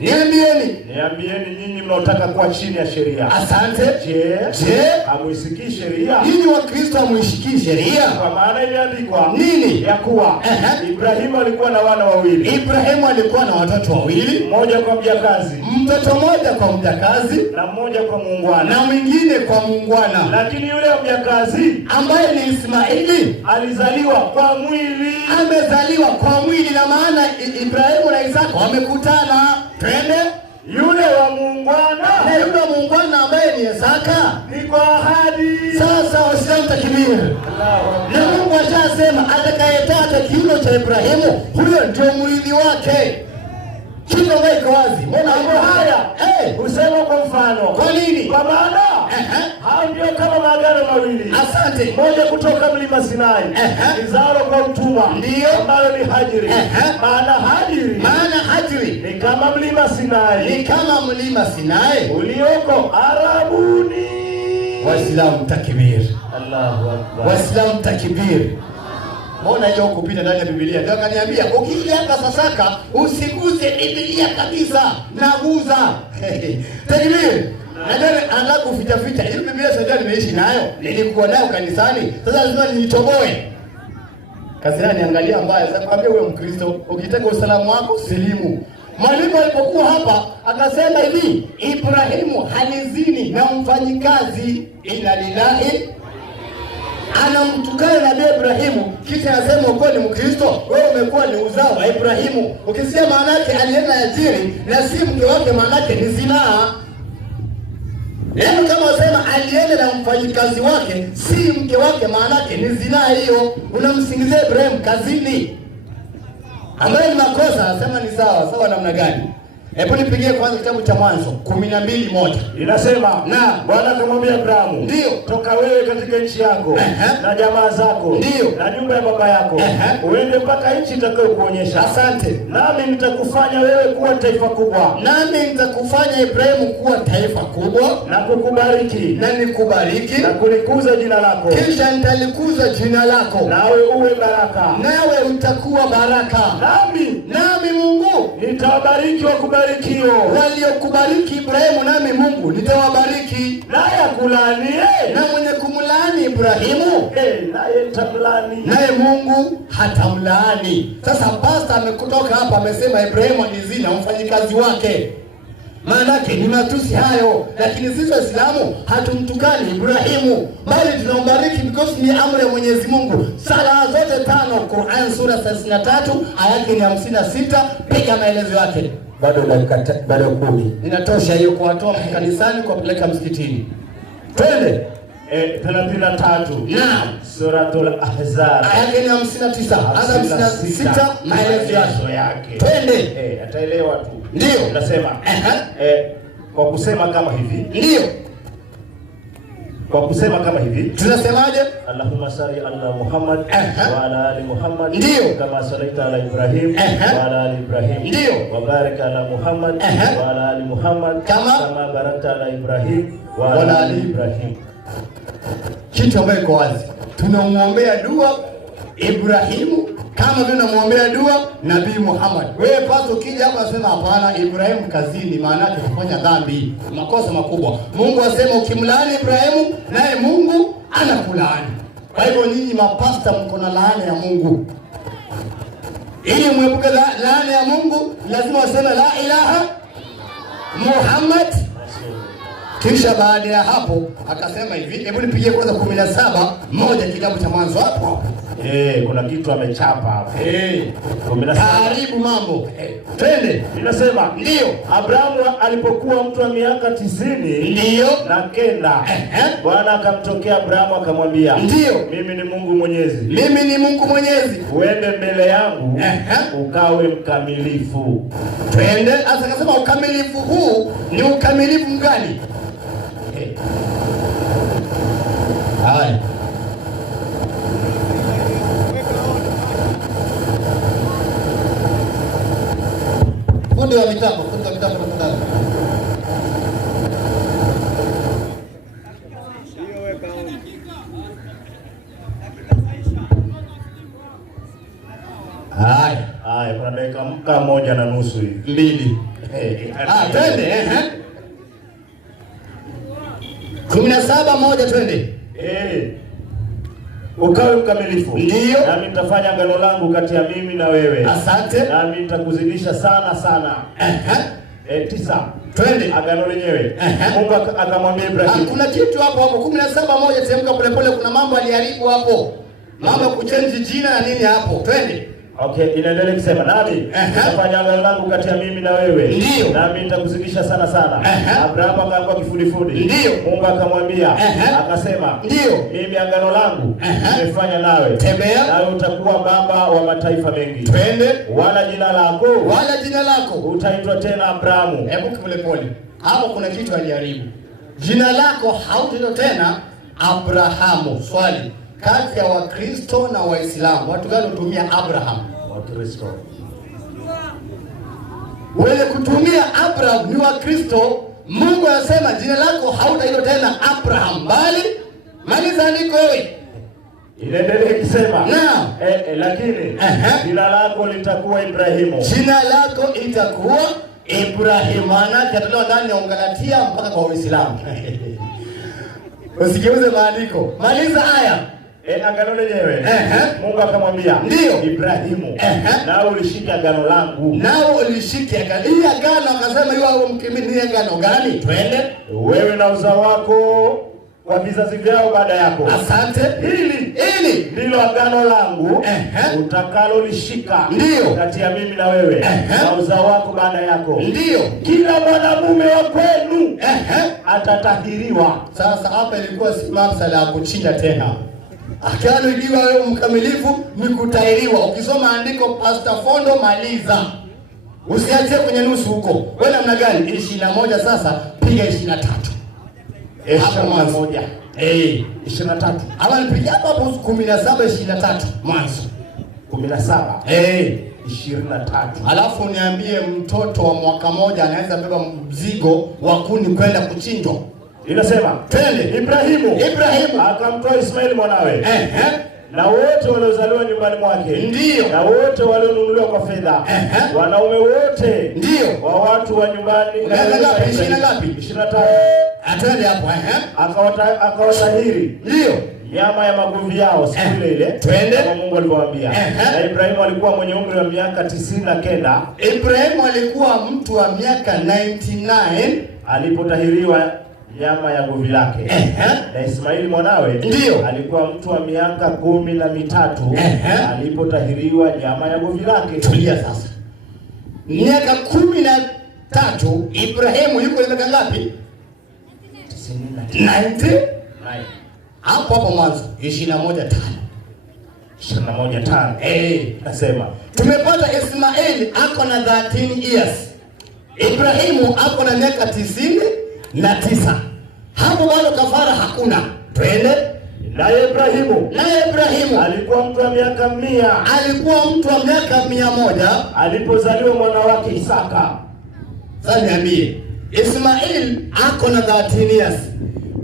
Niambieni nyinyi mnaotaka kuwa chini ya sheria. Asante. Je, hamuisikii sheria? Nyinyi wa Kristo hamuisikii sheria? Kwa maana imeandikwa nini? Ya kuwa Ibrahimu alikuwa na wana wawili. Ibrahimu alikuwa na watoto wawili, mmoja kwa mjakazi. Mtoto mmoja kwa mjakazi na mmoja kwa muungwana. Na mwingine kwa muungwana. Lakini yule wa mjakazi ambaye ni Ismaili alizaliwa kwa mwili. Amezaliwa kwa mwili, na maana Ibrahimu na Isaka wamekutana. Twende. Yule wa muungwana, na yule wa muungwana ambaye ni Isaka ni kwa ahadi. Sasa Waislamu takbir. Na Mungu ashasema atakayetoa kiuno cha Ibrahimu huyo ndio mrithi wake. Kitu ambacho iko wazi. Mbona haya? Usema kwa mfano. Kwa nini? Kwa maana hao ndio kama maagano mawili. Asante. Moja kutoka mlima Sinai. Izaro kwa utumwa. Ndio. Ambalo ni Hajiri. Maana Hajiri ni kama mlima Sinai. Ni kama mlima Sinai ulioko Arabuni. Waislamu takbir. Allahu Akbar. Waislamu takbir. Mbona hiyo kupita ndani ya Biblia? Ndio akaniambia ukija hapa Sasaka usiguse Biblia kabisa. Naguza. Takbir. Najua anataka kuficha. Hiyo Biblia sasa nimeishi nayo. Nilikuwa nayo kanisani. Sasa lazima niitoboe. Kazi niangalia mbaya. Sasa kwambia wewe Mkristo, ukitaka usalama wako silimu. Mwalimu alipokuwa hapa akasema hivi, Ibrahimu halizini na mfanyikazi. Inna lillahi. anamtukana Nabii Ibrahimu, kisha anasema uko ni Mkristo, wewe umekuwa ni uzao wa Ibrahimu. Ukisikia maana yake alienda Hajiri na si mke wake, maana yake ni zinaa. Yaani kama wasema alienda na mfanyikazi wake si mke wake, maana yake ni zinaa hiyo. Unamsingizia Ibrahim kazini, ambaye ni makosa. Anasema ni sawa namna gani? Hebu nipigie kwanza kitabu cha Mwanzo 12:1. Inasema, na Bwana akamwambia Abrahamu, ndio, toka wewe katika nchi yako na jamaa zako, ndio, na nyumba ya baba yako, uende mpaka nchi nitakayokuonyesha. Asante. Nami nitakufanya wewe kuwa taifa kubwa. Nami nitakufanya Ibrahimu kuwa taifa kubwa, na kukubariki, na nikubariki, na kulikuza jina lako. Kisha nitalikuza jina lako, nawe uwe baraka. Nawe utakuwa baraka. Nami Mungu nitawabariki wakubarikiwa. Waliokubariki Ibrahimu nami Mungu nitawabariki. Naye akulaani, na mwenye kumlaani Ibrahimu, naye nitamlaani. Naye Mungu hatamlaani. Sasa pastor amekutoka hapa amesema Ibrahimu ni zina mfanyikazi wake. Maana yake ni matusi hayo, lakini sisi Waislamu hatumtukani Ibrahimu, bali tunambariki because ni amri ya Mwenyezi Mungu. Sala zote 5 Qur'an sura 33 aya yake ni 56, piga maelezo yake. Bado dakika 10 inatosha hiyo kuwatoa kanisani kupeleka msikitini. Twende 33. Naam. Suratul Ahzab. Aya yake ni 59. Anza 56 maelezo yake. Twende. Ataelewa tu. Ndio. Nasema kwa kusema kama hivi. Ndio. Kwa kusema kama hivi. Tunasemaje? Allahumma salli ala Muhammad wa ala ali Muhammad. Ndio. Kama sallaita ala Ibrahim wa ala ali Ibrahim. Ndio. Wa barik ala Muhammad wa ala ali Muhammad. Kama barakta ala Ibrahim wa ala ali Ibrahim. Kitu ambacho iko wazi. Tunamuombea dua Ibrahimu kama vile tunamuombea dua Nabii Muhammad. Wewe paso kija hapa asema hapana, Ibrahimu kazini, maana yake kufanya dhambi, makosa makubwa. Mungu asema ukimlaani Ibrahimu naye Mungu anakulaani. Kwa hivyo nyinyi mapasta mko na laana ya Mungu. Ili mwepuke laana ya Mungu lazima waseme la ilaha Muhammad. Kisha baada ya hapo akasema hivi, hebu nipigie kwanza 17:1 kitabu cha Mwanzo hapo. Kuna kitu amechapa hapo. 17. Karibu mambo. Twende. Ninasema ndio. Abrahamu alipokuwa mtu wa miaka 90 ndio na kenda, Bwana akamtokea Abrahamu akamwambia, ndio, mimi ni Mungu Mwenyezi. Mimi ni Mungu Mwenyezi. Uende mbele yangu ukawe mkamilifu. Twende. Sasa akasema ukamilifu huu ni ukamilifu mgani? Haya. Fundi wa mitambo tafadhali. Haya, kuna dakika 1:30 hivi. 2. Twende. 17:1 twende. Ukawe mkamilifu. Ndio. Nami nitafanya agano langu kati ya mimi na wewe. Asante. Nami nitakuzidisha sana. 9. Twende. Agano lenyewe. Mungu akamwambia Ibrahim. Kuna kitu hapo 17:1 temka polepole, kuna mambo aliharibu hapo. Mambo kuchange jina na nini hapo. Twende. Okay, inaendelea kusema nami nitafanya agano langu kati ya mimi na wewe. Ndio. Nami nitakuzidisha sana. Abrahamu akaanguka kifudifudi. Ndio. Mungu akamwambia akasema, ndio, mimi agano langu nimefanya nawe. Tembea. Nawe utakuwa baba wa mataifa mengi. Twende. Wala jina lako utaitwa tena Abrahamu. Hebu polepole. Hapo kuna kitu aliharibu. Jina lako hautaitwa tena Abrahamu. Swali, kati ya Wakristo na Waislamu watu gani hutumia Abraham? Wakristo. Wale kutumia Abraham ni Wakristo. Mungu anasema jina lako hautaitwa tena Abraham bali maliza andiko wewe. Inaendelea kusema naam, lakini jina lako litakuwa Ibrahimu. Jina lako itakuwa Ibrahimu. Maana kitatolewa ndani ya Ugalatia mpaka kwa Uislamu. Usigeuze maandiko. Maliza aya. Agano lenyewe. Mungu akamwambia, ndio Ibrahimu, nao ulishika agano langu. Nao ulishika agano. Hii agano akasema hiyo au mkimini agano gani? Twende. Wewe na uzao wako kwa vizazi vyao baada yako. Asante. Hili ndilo agano langu utakalolishika kati ya mimi na wewe na uzao wako baada yako. Ndio. Kila mwanamume wa kwenu atatahiriwa. Sasa hapa ilikuwa si masuala ya kuchinja tena. Agano ikiwa wewe mkamilifu ni kutahiriwa. Ukisoma andiko Pastor Fondo maliza. Usiache kwenye nusu huko. Wewe namna gani? 21 sasa piga 23. Hapo mwanzo. 23. Ama nipiga hapo 17 23 mwanzo. 17. 23. Alafu niambie mtoto wa mwaka moja anaweza beba mzigo wa kuni kwenda kuchinjwa. Inasema, twende Ibrahimu akamtoa Ismaili mwanawe. Na wote waliozaliwa nyumbani mwake. Ndio. Na wote walionunuliwa kwa fedha. Wanaume wote. Ndio. Wa watu wa nyumbani. Ngapi? 25. Atende hapo akawatahiri. Ndio. Nyama ya magovi yao siku ile. Twende. Kama Mungu alivyowaambia. Na Ibrahimu alikuwa mwenye umri wa miaka 99. Ibrahimu alikuwa mtu wa miaka 99 alipotahiriwa nyama ya govi lake. Na Ismaili mwanawe ndio alikuwa mtu wa miaka 13 alipotahiriwa nyama ya govi lake. Tulia sasa. Miaka 13 Ibrahimu yuko miaka ngapi? 99. Hapo mwanzo 21:5. 21:5. Nasema tumepata Ismaili ako na 13 years. Ibrahimu ako na miaka 99. Hapo bado kafara hakuna. Twende. Naye Ibrahimu alikuwa mtu wa miaka 100. Alikuwa mtu wa miaka 100 alipozaliwa mwana wake Isaka. Sasa niambie, Ismail ako na 13 years.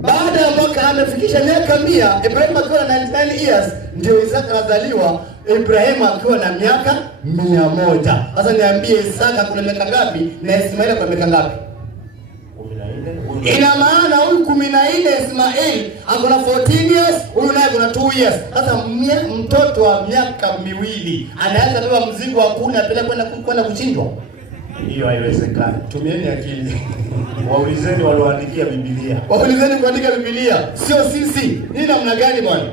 Baada ya mwaka amefikisha miaka 100, Ibrahimu akiwa na 99 years, ndio Isaka anazaliwa, Ibrahimu akiwa na miaka 100. Sasa niambie, Isaka kuna miaka ngapi na Ismail kuna miaka ngapi? 14. Ina maana huyu 14 Ismail ako na 14 years, huyu naye kuna 2 years. Sasa mtoto wa miaka 2 anaanza beba mzigo wa kuni apeleka kwenda kuchinjwa. Hiyo haiwezekani. Tumieni akili. Waulizeni walioandikia Biblia. Waulizeni kuandika Biblia, sio sisi. Ni namna gani bwana?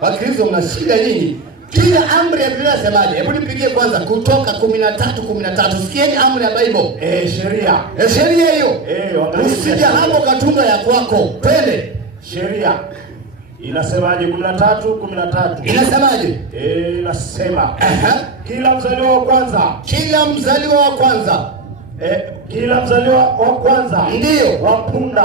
Wakristo mna shida nyingi. Kila amri ya Biblia inasemaje? Hebu nipigie kwanza Kutoka 13:13. Sikieni amri ya Bible. Sheria. Sheria hiyo. Usije hapo katunga ya kwako. Twende. Sheria. Inasemaje 13:13? Inasemaje? Inasema kila mzaliwa wa kwanza. Kila mzaliwa wa kwanza ndio wa punda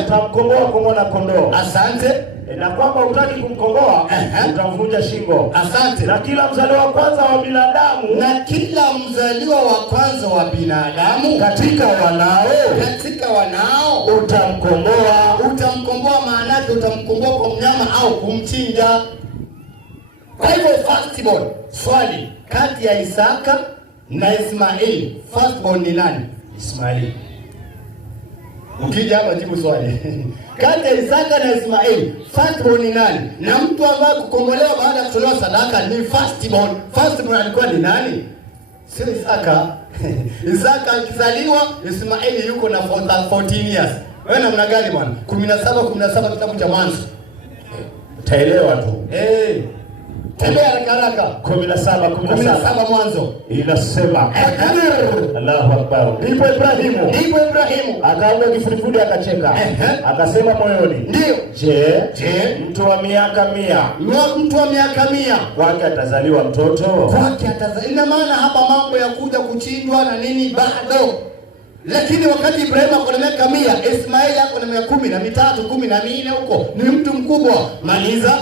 utamkomboa kwa mwana kondoo. Asante. Na kwamba utaki kumkomboa utamvunja shingo. Asante. Na kila mzaliwa wa kwanza wa binadamu, na kila mzaliwa wa kwanza wa binadamu katika wanao utamkomboa. Utamkomboa maana yake utamkomboa kwa mnyama au kumchinja. Kwa hivyo firstborn, swali kati ya Isaka na Ismail, firstborn ni nani? Ismail. Ukija hapa jibu swali. Kati ya Isaka na Ismail, firstborn ni nani? Na mtu ambaye kukombolewa baada ya kutolewa sadaka ni firstborn. Firstborn alikuwa ni nani? Sio Isaka. Isaka akizaliwa, Ismail yuko na 14 years. Wewe namna gani bwana? 17 kitabu cha Mwanzo. Utaelewa tu. Tembea haraka. 17 Mwanzo. Inasema Allahu Akbar. Ndipo Ibrahimu akaanza kifudifudi akacheka. Akasema moyoni. Ndio. Je, mtu wa miaka 100 kwake atazaliwa mtoto? Ina maana hapa mambo ya kuja kuchinjwa na nini bado. Lakini wakati Ibrahimu ako na miaka 100, Ismail ako na miaka 13, 14 huko. Ni mtu mkubwa. Maliza.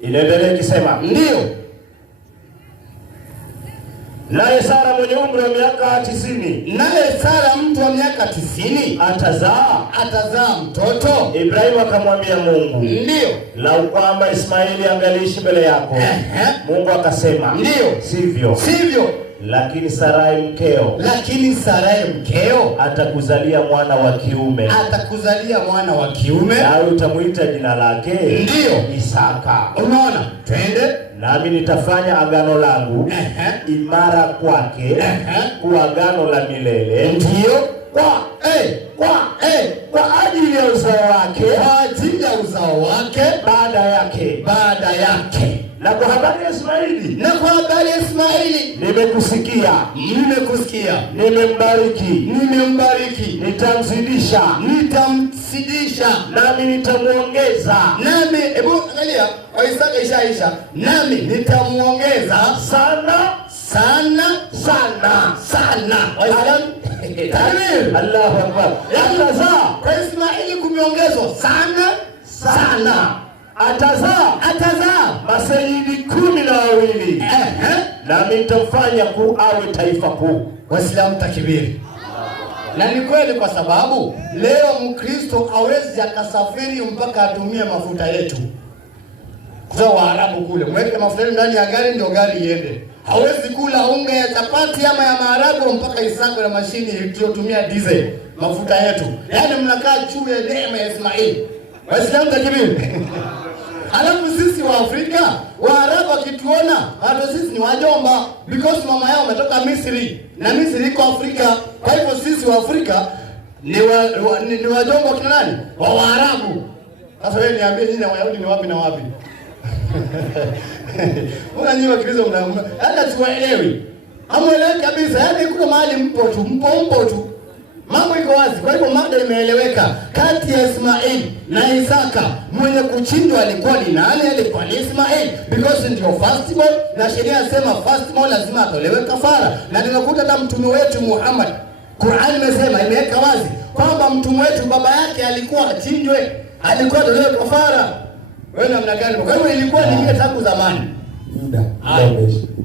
Inaendelea ikisema ndio. Naye Sara mwenye umri wa miaka 90. Naye Sara mtu wa miaka 90 atazaa mtoto. Ibrahimu akamwambia Mungu, ndio, lau kwamba Ismaili angaliishi mbele yako. Mungu akasema, ndio, sivyo. Lakini Sarai mkeo atakuzalia mwana wa kiume. Nawe utamuita jina lake ndio Isaka. Unaona? Twende. Nami nitafanya agano langu imara kwake, kuwa agano la milele. Ndio. kwa ajili ya uzao wake, kwa ajili ya uzao wake baada yake. Na kwa habari ya Ismaili, nimekusikia, nimembariki, nitamzidisha, nami nitamuongeza. Hebu angalia, kwa Isaka ishaisha, nami nitamuongeza sana. Allahu Akbar. Atazaa kwa Ismaili kumeongezwa sana. Atazaa masayidi 12. Nami nitamfanya awe taifa kuu. Waislamu takbiri. Na ni kweli, kwa sababu leo Mkristo hawezi akasafiri mpaka atumie mafuta yetu. Kwa Waarabu kule, mweke mafuta ndani ya gari ndio gari iende. Hawezi kula unga ya chapati ama ya maharagwe mpaka isakwe na mashini iliyotumia diesel, mafuta yetu. Yaani mnakaa juu ya neema ya Ismaili. Waislamu takbiri. Alafu sisi wa Afrika, Waarabu wakituona, hata sisi ni wajomba, because mama yao ametoka Misri na Misri iko Afrika. Kwa hivyo sisi wa Afrika ni wajomba kina nani? Wa Waarabu. Sasa wewe niambie, nyinyi Wayahudi ni wapi na wapi? Mbona nyinyi Wakristo hata tuwaelewi? Hamuelewi kabisa. Yaani kuna mahali mpo tu. Mambo iko wazi. Kwa hivyo mada imeeleweka. Kati ya Ismaili na Isaka, mwenye kuchinjwa alikuwa ni nani? Alikuwa ni Ismaili, because ndio firstborn, na sheria inasema firstborn lazima atolewe kafara. Na tunakuta hata mtume wetu Muhammad, Qur'an imeweka wazi kwamba mtume wetu baba yake alikuwa achinjwe, alikuwa atolewe kafara. Wewe namna gani? Kwa hivyo ilikuwa ni tangu zamani. Muda.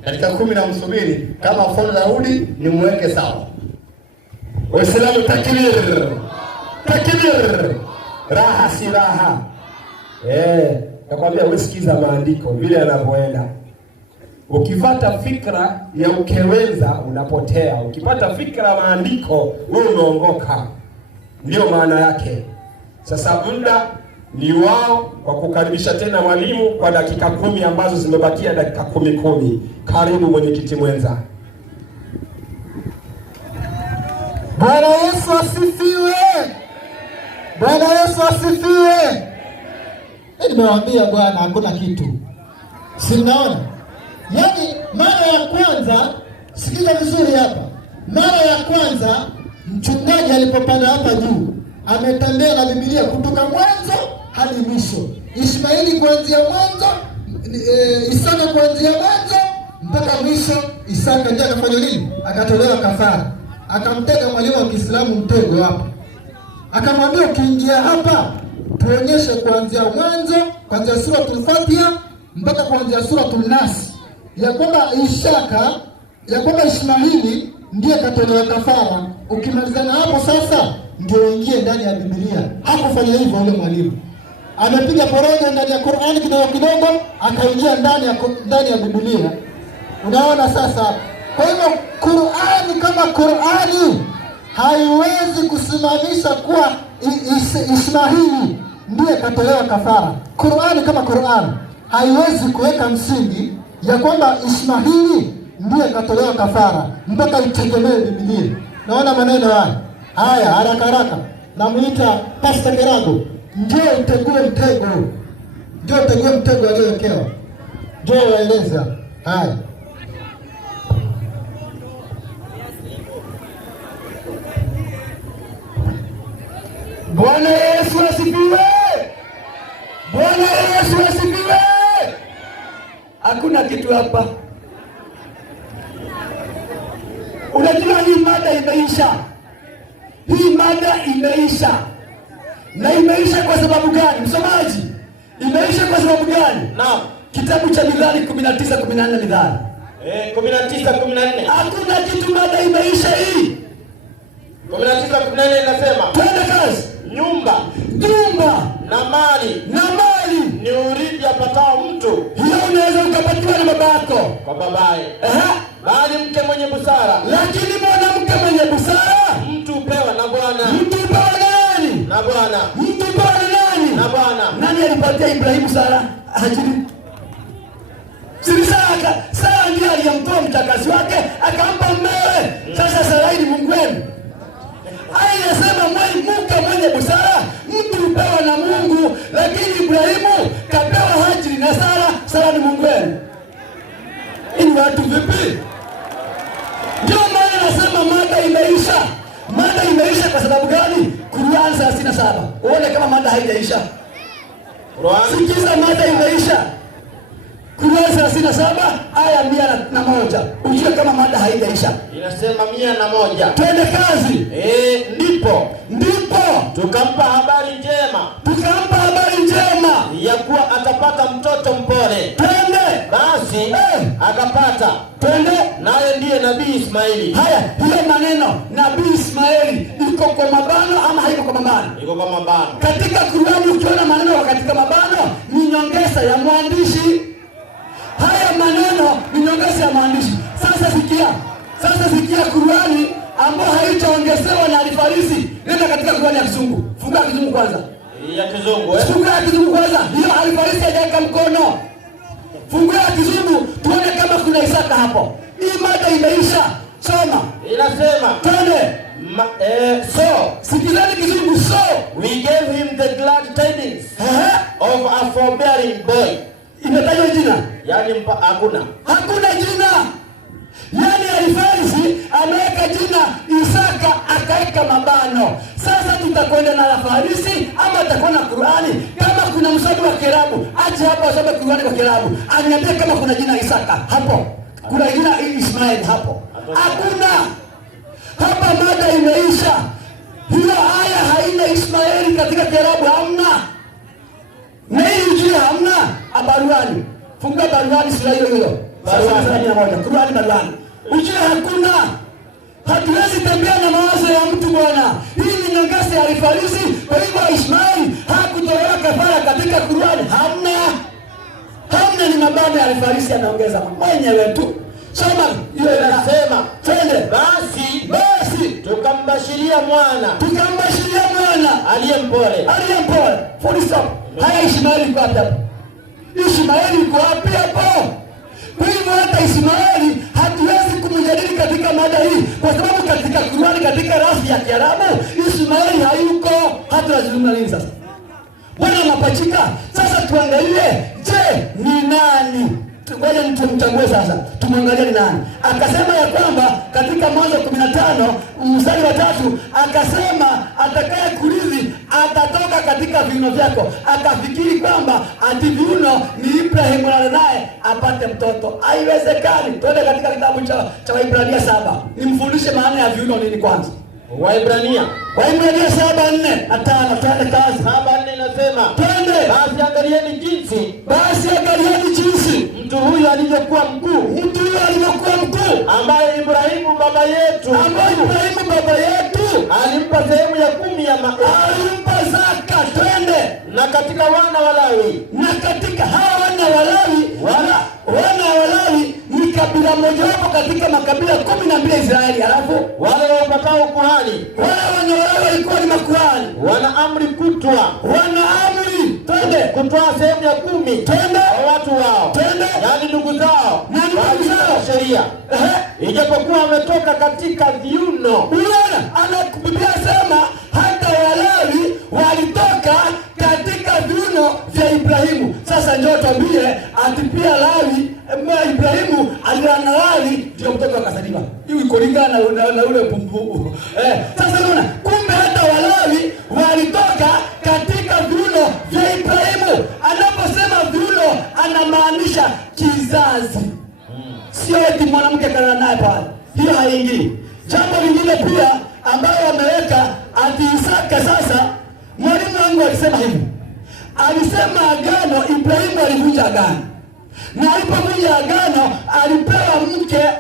Katika 10 na msubiri kama mfano Daudi ni muweke sawa. Waislamu takbir. Raha si raha. Nakwambia wewe sikiza maandiko vile yanavyoenda. Ukipata fikra ya ukewenza unapotea. Ukipata fikra maandiko wewe umeongoka. Ndio maana yake. Sasa muda ni wao kwa kukaribisha tena mwalimu kwa dakika 10 ambazo zimebakia, dakika 10. Karibu mwenyekiti mwenza. Bwana Yesu asifiwe. Bwana Yesu asifiwe. Nimewaambia bwana hakuna kitu. Si mnaona? Yaani mara ya kwanza, sikiza vizuri hapa. Mara ya kwanza mchungaji alipopanda hapa juu, ametembea na Biblia kutoka mwanzo hadi mwisho. Ismaili kuanzia mwanzo, Isaka kuanzia mwanzo mpaka mwisho. Isaka ndiye akafanya nini? Akatolewa kafara. Akamtega mwalimu wa Kiislamu mtego hapa. Akamwambia ukiingia hapa tuonyeshe kuanzia mwanzo, kuanzia suratul Fatiha mpaka kuanzia suratul Nas, ya kwamba Ismaili ndiye katolewa kafara. Ukimalizana hapo sasa ndio ingie ndani ya Biblia. Hakufanya hivyo yule mwalimu. Amepiga poroja ndani ya Qur'ani kidogo akaingia ndani ya Biblia. Unaona sasa? Kwa hivyo Qur'ani kama Qur'ani haiwezi kusimamisha kuwa Ismaili ndiye katolewa kafara. Qur'ani kama Qur'ani haiwezi kuweka msingi ya kwamba Ismaili ndiye katolewa kafara mpaka itegemee Biblia. Naona maneno haya haraka. Namuita Pastor Kerago, njoo utegue mtego aliyowekewa. Njoo waeleza. Haya. Bwana Yesu asifiwe. Hakuna kitu hapa. Unajua hii mada imeisha. Na imeisha kwa sababu gani? Msomaji, imeisha kwa sababu gani? Naam. Kitabu cha Mithali 19:14 Mithali. 19:14. Hakuna kitu, mada imeisha hii. 19:14 inasema, twende kazi. Nyumba na mali ni urithi apatao mtu. Hiyo unaweza ukapatiwa na babako kwa babaye. Bali mke mwenye busara. Lakini mwanamke mwenye busara mtu upewa na Bwana. Mtu upewa nani? Na Bwana. Mtu upewa nani? Na Bwana. Nani alipatia Ibrahimu Sara? Hajiri. Sara ndiye aliyemtoa mtakazi wake akampa mmewe. Sasa Sarai ni Mungu wenu. Aya inasema mke mwenye busara mtu upewa na Mungu, lakini Ibrahimu kapewa Hajiri na Sara ni Mungu wenu. Ni watu vipi? Ndio maana nasema mada imeisha. Mada imeisha kwa sababu gani? Qur'an 37. Uone kama mada haijaisha. Sikiza, mada imeisha. Qur'an 37 aya 101. Ujue kama mada haijaisha. Inasema 101. Twende kazi. Ndipo tukampa habari njema ya kuwa atapata mtoto mpole. Twende. Basi akapata. Twende. Naye ndiye Nabii Ismaili. Haya, hiyo maneno Nabii Ismaili iko kwa mabano ama haiko kwa mabano? Iko kwa mabano. Katika Qur'ani ukiona maneno katika mabano ni nyongeza ya mwandishi. Haya maneno ni nyongeza ya mwandishi. Sasa sikia Qur'ani ambayo haitaongezewa na Al-Farisi. Nenda katika Qur'ani ya Kizungu. Funga Kizungu kwanza. Ya Kizungu Funga Kizungu kwanza. Hiyo Al-Farisi hajaweka mkono. Funga Kizungu tuone kama kuna Isaka hapo. Hii mada imeisha. Soma. Inasema twende. Sikilani Kizungu. We gave him the glad tidings of a forbearing boy. Imetajwa jina? Yaani hakuna jina. Yaani Al-Farisi ameweka jina Isaka akaeka mabano. Sasa tutakwenda na Al-Farisi ama tutakwenda na Qur'ani? Kama kuna mshauri wa Kiarabu aje hapa asome Qur'ani kwa Kiarabu. Aniambie kama kuna jina Isaka hapo. Kuna jina Ismail hapo. Hakuna. Hapa mada imeisha. Hiyo aya haina Ismaili katika Kiarabu, hamna. Na hii ujue hamna. Baruani. Funga Baruani sura hiyo. Baruani 1. Qur'ani Baruani. Ujue hakuna. Hatuwezi tembea na mawazo ya mtu bwana. Hii ni nyongeza ya Al-Farisi. Kwa hivyo Ismail hakutolewa kafara katika Qur'ani. Hamna. Ni mabano ya Al-Farisi anaongeza mwenyewe tu. Soma hiyo inasema twende. Basi tukambashiria mwana aliyempole. Full stop. Haya, Ismaili yuko wapi hapo? Kwa hivyo hata Ismaili hatuwezi kumjadili katika mada hii kwa sababu katika Qur'ani katika rafu ya Kiarabu Ismaili hayuko. Hata lazima nini sasa? Bwana mapachika. Sasa tuangalie, je, ni nani? Ngoja mtambue sasa. Tumwangalie ni nani. Akasema ya kwamba katika Mwanzo 15 mstari wa 3 akasema atakaye kurithi atatoka katika viuno vyako. Akafikiri kwamba ati viuno ni Ibrahimu naye apate mtoto. Haiwezekani. Twende katika kitabu cha Waibrania 7. Nimfundishe maana ya viuno nini kwanza. Waibrania 7:4 na 5. Twende kazi. 7:4 inasema twende. Basi angalieni jinsi mtu huyu alivyokuwa mkuu. Ambaye Ibrahimu baba yetu alimpa sehemu ya 10 ya alimpa zaka. Twende. Na katika wana wa Lawi. Hawa wana wa Lawi ni kabila moja wapo katika makabila 12 ya Israeli. Alafu wale wapatao kuhani. Wale wana wa Lawi walikuwa ni makuhani. Wana amri twende kutoa sehemu ya 10 twende kwa watu wao. Twende. Yaani ndugu zao. Sheria. Ijapokuwa wametoka katika viuno. Unaona? Biblia sema hata Walawi walitoka katika viuno vya Ibrahimu. Sasa njoo tuambie ati pia Ibrahimu aliana Lawi ndio mtoto akazaliwa. Hiyo iko lingana na ule pumbu. Sasa unaona? Kumbe hata Walawi walitoka katika viuno vya Ibrahimu. Anaposema viuno anamaanisha kizazi. Sio eti mwanamke kana naye pale. Hiyo haingii. Jambo lingine pia ambayo wameweka ati Isaka. Sasa mwalimu wangu alisema hivi. Alisema agano, Ibrahimu alivunja agano. Na alipovunja agano alipewa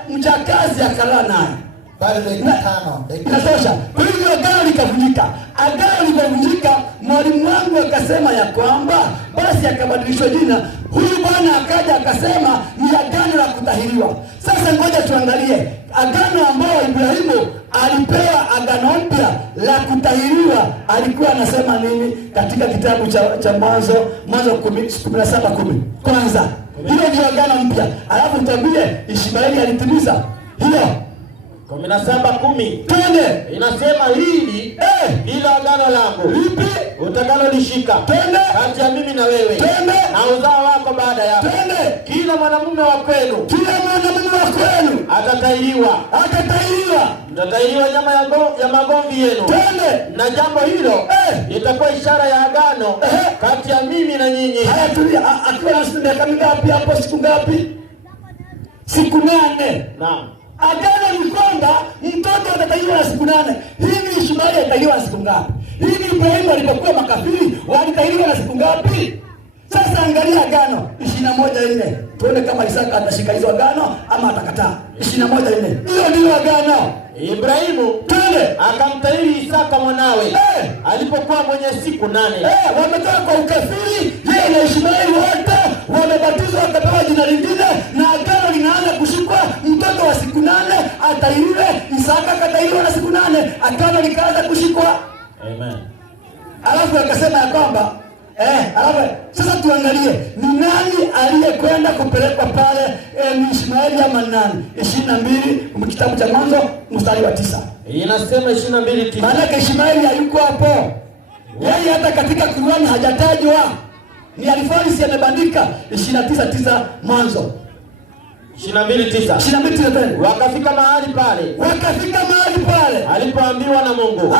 mjakazi akalala naye. Bado dakika 5. Inatosha. Kwa hivyo agano likavunjika. Agano likavunjika, mwalimu wangu akasema ya kwamba basi akabadilishwa jina. Huyu bwana akaja akasema ni agano la kutahiriwa. Sasa ngoja tuangalie agano ambao Ibrahimu alipewa, agano mpya la kutahiriwa, alikuwa anasema nini katika kitabu cha Mwanzo 17:10. Kwanza hilo ndio agano mpya. Alafu tuambie Ishmaeli alitimiza hiyo. 17:10 twende. inasema hili ndilo agano langu Lipi? utakalolishika Twende. kati ya mimi na wewe Twende. na uzao wako baada yako. Twende. Kila mwanamume wa kwenu Kila mwanamume wa kwenu atatahiriwa. Mtatahiriwa nyama ya magomvi yenu. Twende. Na jambo hilo itakuwa ishara ya agano kati ya mimi na nyinyi. Haya, tulia. Akiwa na miaka mingapi hapo? Siku ngapi? Siku 8. Naam. Agano ni kwamba mtoto atatahiriwa na siku 8. Hivi Ishmaeli alitahiriwa na siku ngapi? Hivi Ibrahimu alipokuwa makafiri walitahiriwa na siku ngapi? Sasa angalia agano 21:4. Tuone kama Isaka atashika hizo agano ama atakataa. 21:4. Hiyo ndio agano. Ibrahimu twende akamtahiri Isaka mwanawe alipokuwa mwenye siku 8. Wametoka kwa ukafiri, yeye na Ishmaeli wote wamebatizwa wakapewa jina lingine, na agano linaanza kushikwa. Mtoto wa siku 8 atahiriwe, Isaka akatahiriwa na siku 8, agano likaanza kushikwa. Amen. Alafu akasema ya kwamba alafu sasa tuangalie ni nani aliyekwenda kupelekwa pale, ni Ishmaeli ama nani? 22 kitabu cha Mwanzo mstari wa 9. Inasema 22:9. Maana Ishmaeli hayuko hapo. Yeye hata katika Qur'ani hajatajwa. Ni Alfarisi amebandika 29:9 Mwanzo. 22:9. 22:9. Wakafika mahali pale alipoambiwa na Mungu.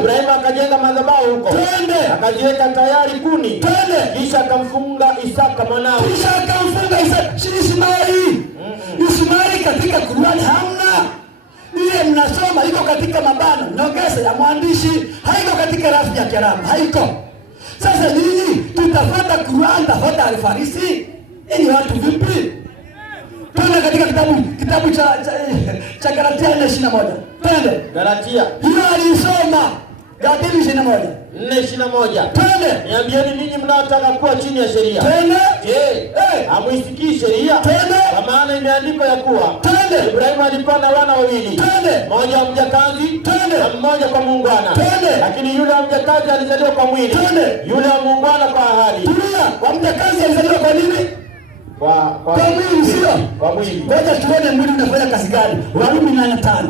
Ibrahimu akajenga madhabahu huko. Twende. Akajiweka tayari kuni. Twende. Kisha akamfunga Isaka mwanawe. Ishmaeli katika Qur'ani hamna. Ile mnasoma iko katika mabano, nyongeza ya mwandishi, haiko katika rafu ya Kiarabu, haiko. Sasa nini? Tutafuata Qur'an, tafuta Alfarisi. Ni watu vipi? Twende katika kitabu cha Galatia 4:21. Twende. Galatia. Hiyo alisoma. Galatia 4:21. Twende. Niambieni ninyi mnaotaka kuwa chini ya sheria. Twende. Je, hamuisikii sheria? Twende. Kwa maana imeandikwa ya kuwa Twende. Ibrahimu alikuwa na wana wawili. Twende. Mmoja wa mjakazi, Twende. na mmoja kwa muungwana. Twende. Lakini yule wa mjakazi alizaliwa kwa mwili. Twende. Yule wa muungwana kwa ahadi. Tulia. Wa mjakazi alizaliwa kwa nini? Kwa mwili, sio? Kwa mwili. Ngoja tuone mwili unafanya kazi gani. Warumi 8:5.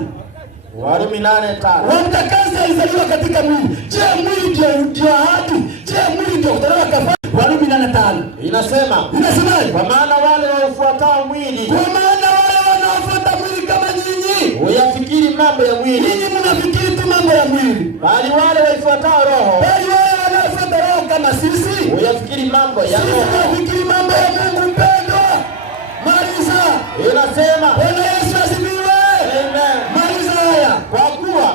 Warumi 8:5. Wa mjakazi alizaliwa katika mwili. Je, mwili ndio ahadi? Je, mwili ndio kutolewa kafara? Warumi 8:5. Inasemaje? Kwa maana wale waufuatao mwili, kwa maana wale wanaofuata mwili kama nyinyi huyafikiri mambo ya mwili. Nyinyi mnafikiri tu mambo ya mwili. Bali wale waifuatao roho, bali wale wanaofuata roho kama sisi huyafikiri mambo ya roho. Sisi tunafikiri mambo ya Mungu. Mpendwa, maliza. Inasema Bwana Yesu asifiwe. Amen. Maliza haya. Kwa kuwa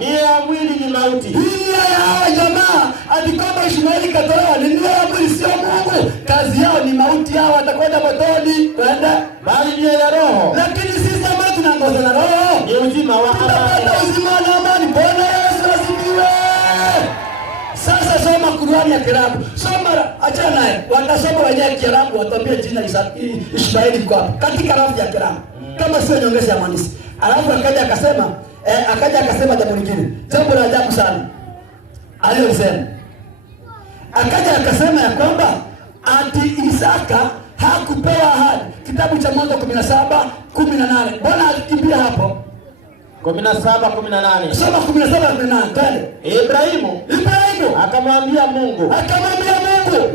nia ya mwili ni mauti. Nia ya hawa jamaa alikoma Ishmaeli katolewa ni nia ya mwili, sio Mungu. Kazi yao ni mauti, yao watakwenda motoni. Kwenda. Bali nia ya roho, lakini sisi ambao tunaongozwa na roho ni uzima wa amani. Tutapata uzima na amani. Bwana Yesu asifiwe. Sasa soma Qur'ani ya Kiarabu. Soma, achana naye. Watasoma wenyewe Kiarabu, watambie jina Ishmaeli kwa katika rafu ya Kiarabu. Kama sio nyongeza ya mwandishi. Alafu akaja akasema jambo lingine. Jambo la ajabu sana. Aliyosema. Akaja akasema ya kwamba ati Isaka hakupewa ahadi. Kitabu cha Mwanzo 17:18. Bwana alikimbia hapo. 17:18. Soma 17:18. Twende. Ibrahimu akamwambia Mungu,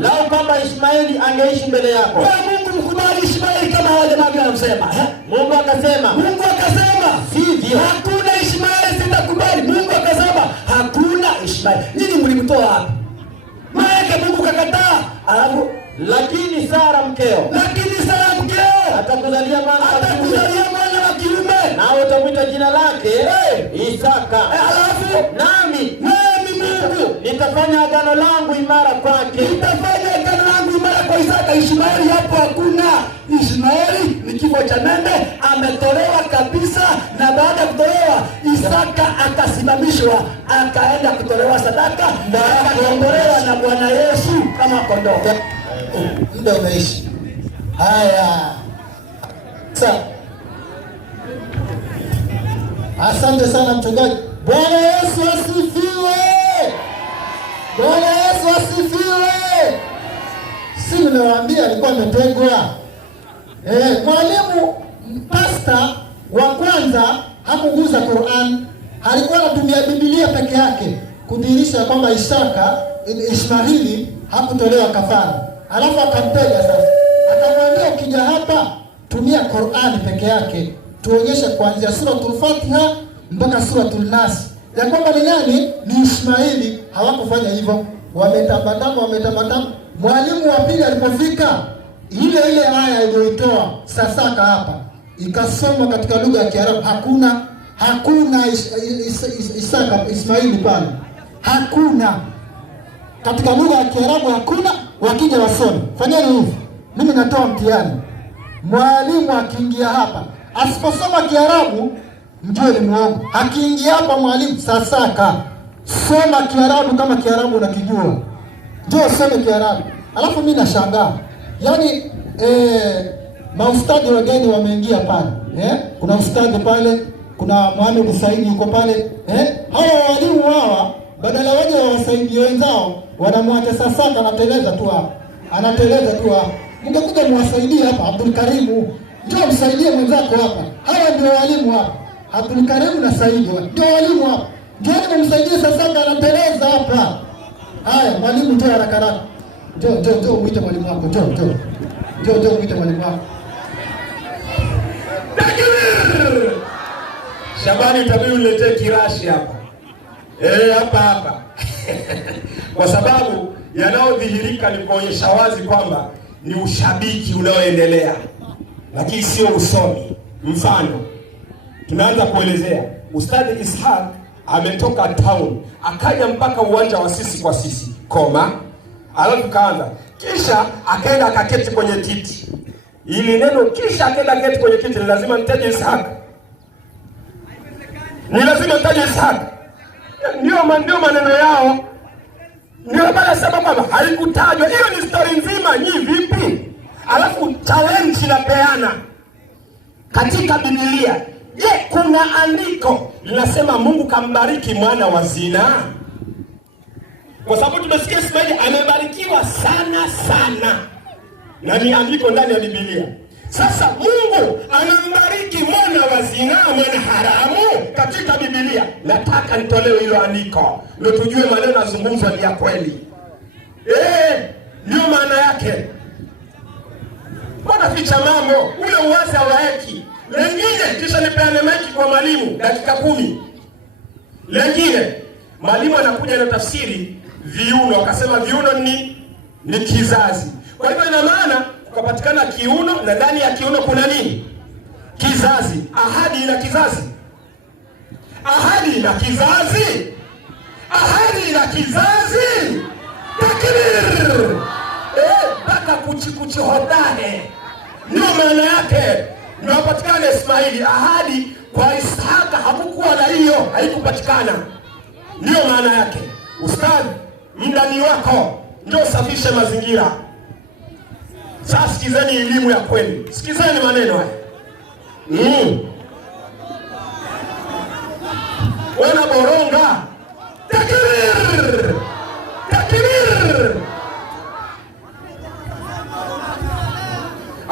lau kwamba Ishmaeli angeishi mbele yako. Mungu mkubali Ishmaeli kama hawa jamaa wanasema. Mungu akasema sivyo, hakuna Ishmaeli, sitakubali. Mungu akasema hakuna Ishmaeli. Nini mlimtoa wapi? Maana Mungu kakataa. Alafu lakini Sara mkeo atakuzalia mwana wa kiume, na utamwita jina lake Isaka. Alafu nami Mungu nitafanya agano langu imara kwake. Nitafanya agano langu imara kwa Isaka. Ishmaeli hapo hakuna. Ishmaeli ni kifo cha mende, ametolewa kabisa, na baada ya kutolewa Isaka akasimamishwa, akaenda kutolewa sadaka na akakombolewa na Bwana Yesu kama kondoo. Muda umeishi. Haya. Sasa asante sana mchungaji. Bwana Yesu asifiwe. Bwana Yesu asifiwe. Si nimewaambia alikuwa ametegwa. Mwalimu pasta Wa kwanza hakuguza Qur'an, alikuwa anatumia Biblia peke yake kudhihirisha kwamba Ishmaili hakutolewa kafara. Alafu akamtega sasa, akamwambia ukija hapa tumia Qur'an peke yake, tuonyeshe kuanzia suratul Fatiha mpaka suratul Nas ya kwamba ni nani, ni Ishmaili. Hawakufanya hivyo, wametambatama. Mwalimu wa pili alipofika, ile aya iliyoitoa Sasaka hapa ikasomwa katika lugha ya Kiarabu. Hakuna Ismaili pale, hakuna katika lugha ya Kiarabu, hakuna. Wakija wasome, fanyeni hivi, mimi natoa mtihani. Mwalimu akiingia hapa asiposoma Kiarabu, mjue ni muongo. Akiingia hapa mwalimu Sasaka, soma Kiarabu kama Kiarabu unakijua, njoo some Kiarabu. Alafu mimi nashangaa, yaani maustadhi wageni wameingia pale, kuna ustadhi pale, kuna Mohamed Saidi yuko pale, hawa walimu hawa badala waje wawasaidie wenzao, wanamwacha Sasaka anateleza tu hapa. Mngekuja muwasaidie hapa. Abdul Karimu, njoo msaidie mwenzako hapa. Hawa ndio walimu hapa. Abdul Karimu na Saidi ndio walimu hapa. Njoo msaidie Sasaka anateleza hapa. Haya, mwalimu njoo haraka. Njoo muite mwalimu wako. Njoo muite mwalimu wako. Shabani, utabii uletee kirashi hapa. Hapa. Kwa sababu yanayodhihirika ni kuonyesha wazi kwamba ni ushabiki unaoendelea, lakini sio usomi. Mfano, tunaanza kuelezea Ustadhi Ishaq ametoka town akaja mpaka uwanja wa sisi kwa sisi alafu kaanza, kisha akaenda akaketi kwenye kiti. Ili neno kisha akaenda akaketi kwenye kiti ni lazima nitaje Ishaq, ndio maneno yao. Ndio bana sema kwamba haikutajwa. Hiyo ni story nzima. Nyi vipi? Alafu challenge inapeana katika Biblia. Je, kuna andiko linasema Mungu kambariki mwana wa zina? Kwa sababu tumesikia Ismaili amebarikiwa sana. Na ni andiko ndani ya Biblia. Sasa Mungu anambariki mwana wa zina, mwana haramu katika Biblia. Nataka nitolewe hilo andiko ndio tujue maneno yanazungumzwa ni ya kweli. Ndio maana yake. Mbona ficha mambo? Ule uwazi hawaeki. Lengine kisha nipeane maiki kwa mwalimu dakika 10. Lengine mwalimu anakuja na tafsiri viuno, akasema viuno ni kizazi. Kwa hivyo ina maana kupatikana kiuno na ndani ya kiuno kuna nini? Kizazi. Ahadi ina kizazi. Takbir. Paka kuchi hodahe. Ndio maana yake. Ndio patikana Ismaili. Ahadi kwa Ishaka hakukuwa na hiyo, haikupatikana. Ndio maana yake. Ustadhi, mdani wako ndio safishe mazingira. Sasa sikizeni elimu ya kweli. Sikizeni maneno haya. Wana boronga. Takbir.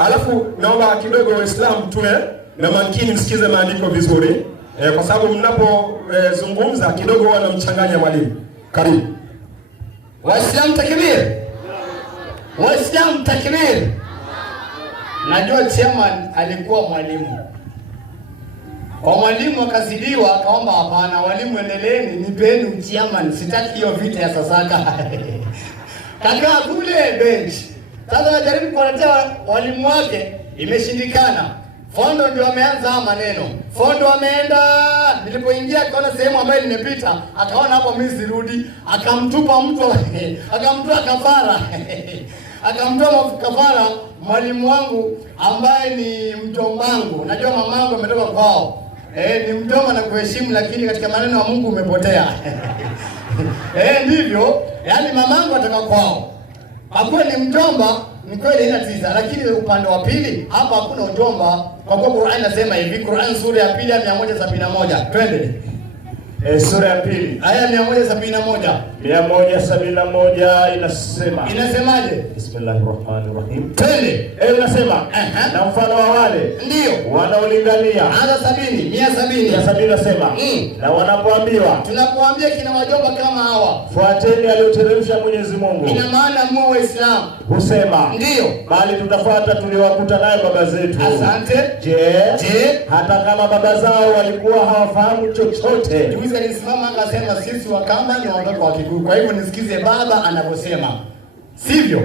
Alafu naomba kidogo Waislamu tuwe na makini, msikize maandiko vizuri. Kwa sababu mnapozungumza kidogo wanamchanganya mwalimu. Karibu. Waislamu takbir. Najua chairman alikuwa mwalimu. Kwa mwalimu akazidiwa, akaomba hapana, walimu endeleeni, nipeni chairman, sitaki hiyo vita ya Sasaka. Kakaa kule bench. Sasa najaribu kuwaletea walimu wake, imeshindikana. Fondo ndio ameanza maneno. Fondo ameenda, nilipoingia akaona sehemu ambayo nimepita, akaona hapo mimi sirudi, akamtupa mtu, akamtoa kafara. Akamtoa kafara mwalimu wangu ambaye ni mjombangu. Najua mamangu ametoka kwao. Ni mjomba na kuheshimu, lakini katika maneno ya Mungu umepotea. Ndivyo, yani mamangu atoka kwao. Hakuwa ni mjomba, ni kweli ina tisa, lakini upande wa pili hapa hakuna ujomba. Kwa kuwa Qur'an inasema hivi, Qur'an sura ya 2 171. Twende. Sura ya pili aya 171. 171 inasema. Inasemaje? Bismillahirrahmanirrahim. Twende. Unasema na mfano wa wale ndio wanaolingania anza 70 170. 170 nasema na wanapoambiwa, tunapoambia kina wajomba kama hawa, fuateni aliyoteremsha Mwenyezi Mungu, ina maana muwe Waislamu, husema ndio bali tutafuata tuliowakuta nayo baba zetu. Asante. Je, hata kama baba zao walikuwa hawafahamu chochote? Juizi alisimama akasema sisi Wakamba ni watoto wa Kikuyu. Kwa hivyo nisikize baba anavyosema, sivyo?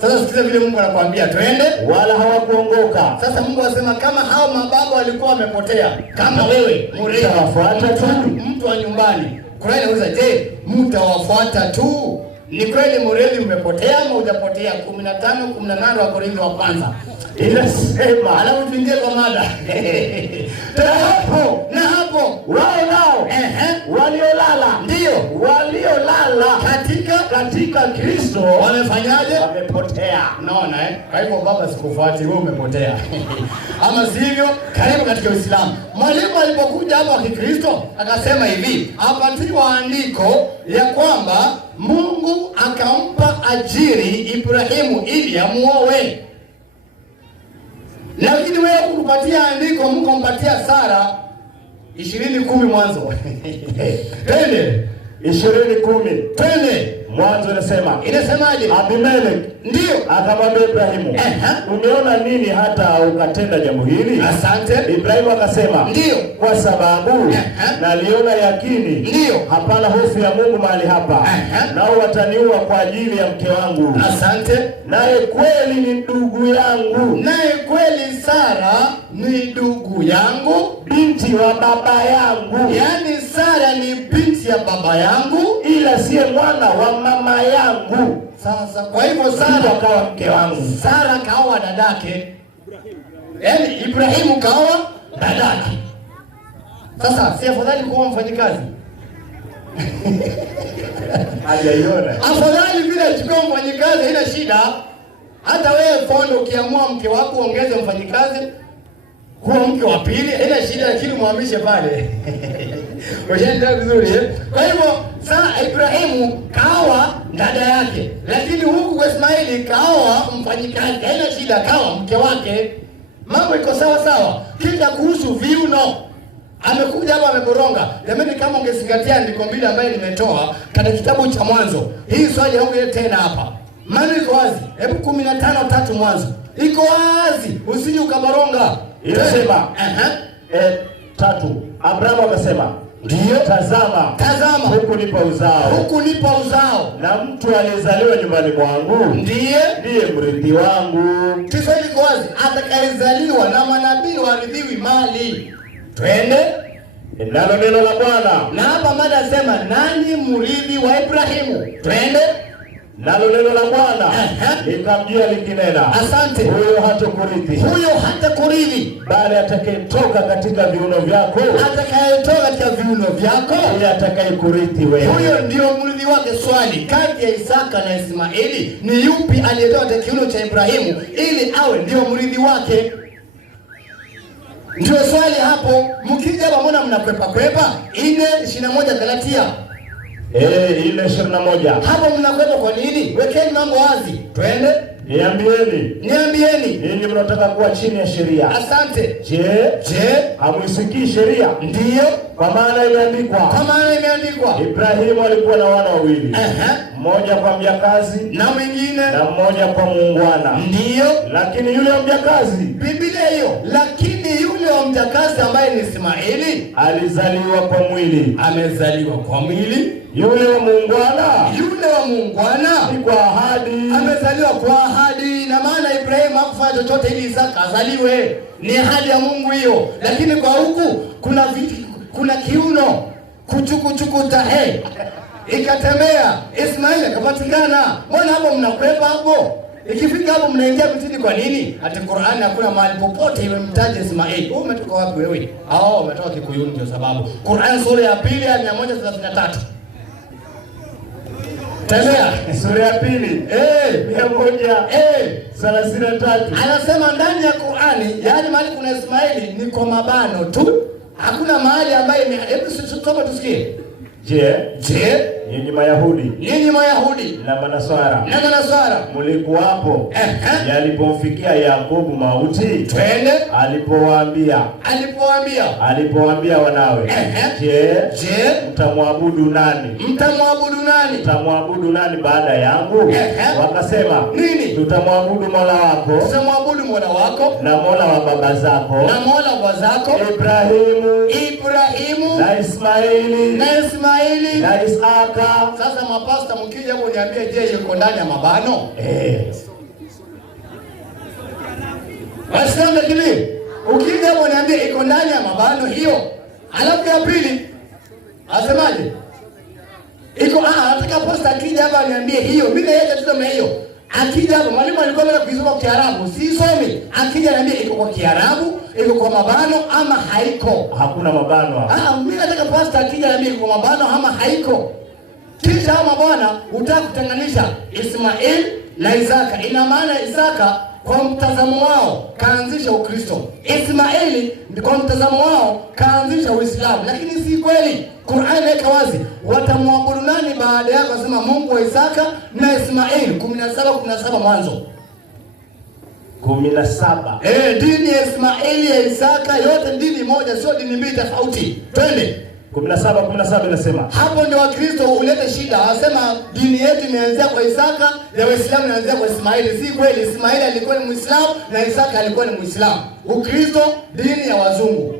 Sasa sikiza vile Mungu anakuambia twende, wala hawakuongoka. Sasa Mungu anasema kama hao mababa walikuwa wamepotea, kama wewe mtawafuata tu, mtu wa nyumbani. Qur'ani inauliza, je, mtawafuata tu? Ni kweli mrevi umepotea ama hujapotea? 15:18 wa Korintho wa kwanza inasema, alafu tuingie kwa mada. Na hapo wao nao waliolala, ndio waliolala katika Kristo wamefanyaje? Wamepotea. Naona kwa hivyo baba, sikufuati wewe, umepotea. Ama sivyo? Karibu katika Uislamu. Mwalimu alipokuja hapa wa Kikristo akasema hivi, apatiwa andiko ya kwamba Mungu akampa ajiri Ibrahimu ili amuoe. Lakini wewe kukupatia andiko, Mungu ampatia Sara 20:10 Mwanzo. Twende 20:10. Twende Mwanzo inasema. Inasemaje? Abimelech ndio akamwambia Ibrahimu, umeona nini hata ukatenda jambo hili? Asante. Ibrahimu akasema, ndio kwa sababu naliona yakini ndio hapana hofu ya Mungu mahali hapa, nao wataniua kwa ajili ya mke wangu. Asante. Naye kweli ni ndugu yangu. Naye kweli Sara ni ndugu yangu, binti wa baba yangu. Yaani Sara ni binti ya baba yangu, ila siye mwana wa mama yangu. Sasa kwa hivyo Sara akawa mke wangu. Sara kaoa dadake. Yaani Ibrahimu kaoa dadake. Sasa si afadhali kuoa mfanyikazi? Hajaiona. Afadhali vile achukue mfanyikazi, haina shida. Hata wewe Fondo ukiamua mke wako ongeze mfanyikazi kuwa mke wa pili, haina shida, lakini muhamishe pale. Washaenda vizuri Kwa hivyo sasa Ibrahimu kaoa dada yake, lakini huku kwa Ismaili kaoa mfanyikazi, haina shida, kaoa mke wake. Mambo iko sawa sawa. Kisha kuhusu viuno, amekuja hapa ameboronga. Jamani, kama ungezingatia andiko mbili ambaye nimetoa katika kitabu cha Mwanzo, hii swali yangu tena hapa. Maana iko wazi. Hebu 15:3 Mwanzo. Iko wazi. Usije ukaboronga. Inasema 3. Abrahamu akasema, ndio tazama huku nipa uzao. Huku nipa uzao. Na mtu aliyezaliwa nyumbani mwangu ndiye mrithi wangu. Kiswahili iko wazi. Atakayezaliwa na manabii warithiwi mali. Twende. Nalo neno la Bwana. Na hapa mada sema nani mrithi wa Ibrahimu? Twende. Nalo neno la Bwana likamjia likinena, asante, huyo hatakurithi. Huyo hatakurithi, bali atakayetoka katika viuno vyako. Atakayetoka katika viuno vyako, huyo atakayekurithi wewe. Huyo ndio mrithi wake. Swali, kati ya Isaka na Ismaili ni yupi aliyetoka katika kiuno cha Ibrahimu ili awe ndio mrithi wake? Ndio swali hapo. Mkija hapa mbona mnakwepa? 4:21 Galatia. Ile 21. Hapo mnakwepa kwa nini? Wekeni mambo wazi. Twende. Niambieni. Ninyi mnataka kuwa chini ya sheria. Asante. Je, hamuisikii sheria? Ndio. Kwa maana imeandikwa. Ibrahimu alikuwa na wana wawili. Mmoja kwa mjakazi na mwingine na mmoja kwa muungwana. Ndio. Lakini yule wa mjakazi, Biblia hiyo, lakini yule wa mjakazi ambaye ni Ismaili alizaliwa kwa mwili. Amezaliwa kwa mwili. Yule wa muungwana ni kwa ahadi. Amezaliwa kwa ahadi. Na maana Ibrahimu hakufanya chochote ili Isaka azaliwe. Ni ahadi ya Mungu hiyo. Lakini kwa huku kuna kiuno kuchukuchuku tahe ikatembea, Ismaili akapatikana. Mbona hapo mnakwepa hapo? Ikifika hapo mnaingia vitini kwa nini? Hata Qur'ani hakuna mahali popote imemtaja Ismaili. Wewe umetoka wapi wewe? Umetoka Kikuyuni, ndio sababu. Qur'an sura ya 2 ya 133. Tembea. Sura ya 2 133. Anasema ndani ya Qur'ani, yaani mahali kuna Ismaili ni kwa mabano tu. Hakuna mahali ambaye hebu soma tusikie. Je, nyinyi Mayahudi na Manaswara mlikuwapo yalipomfikia Yakobo mauti? Twende. Alipowaambia wanawe, je, mtamwabudu nani baada yangu? Wakasema, nini? Tutamwabudu Mola wako na Mola wa baba zako Ibrahimu na Ismaili na Isaka. Sasa mapasta mkija hapo niambie, je, yuko ndani ya mabano? Basi ndio kile. Ukija hapo niambie iko ndani ya mabano hiyo. Alafu ya pili asemaje? Nataka pasta akija hapa niambie hiyo. Mimi naenda tuseme hiyo. Akija hapo mwalimu alikuwa anataka kusoma Kiarabu, sisomi. Akija niambie iko kwa Kiarabu, iko kwa mabano ama haiko? Hakuna mabano hapa. Mimi nataka pasta akija niambie iko kwa mabano ama haiko. Kisha hao mabwana hutaka kutenganisha Ismail na Isaka. Ina maana Isaka kwa mtazamo wao kaanzisha Ukristo, Ismaili kwa mtazamo wao kaanzisha Uislamu, lakini si kweli. Qur'an inaweka wazi, watamwabudu nani baada yake? Wasema Mungu wa Isaka na Ismaili. 17 Mwanzo 17. Dini ya Ismaili ya Isaka yote dini moja, sio dini mbili tofauti. Twende 17 inasema. Hapo ndio Wakristo ulete shida. Wasema dini yetu imeanzia kwa Isaka, ya Waislamu inaanzia kwa Ismaili. Si kweli. Ismaili alikuwa ni Muislamu na Isaka alikuwa ni Muislamu. Ukristo dini ya wazungu.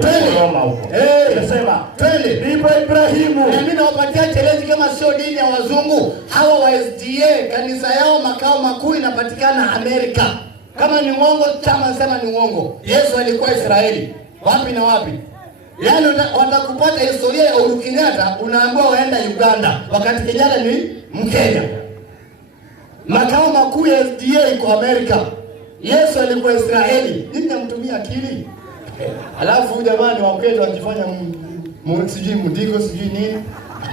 Twende Roma huko. Inasema, twende. Ndipo Ibrahimu. Na mimi nawapatia challenge, kama sio dini ya wazungu, hawa wa SDA kanisa yao makao makuu inapatikana Amerika. Kama ni uongo, chama sema ni uongo. Yesu alikuwa Israeli. Wapi na wapi? Yaani watakupata historia ya Uhuru Kenyatta, unaambiwa waenda Uganda, wakati Kenyatta ni Mkenya. Makao makuu ya SDA iko Amerika. Yesu alikuwa Israeli. Nini mtumia akili? Alafu jamani wakwetu wakifanya sijui mdiko sijui nini.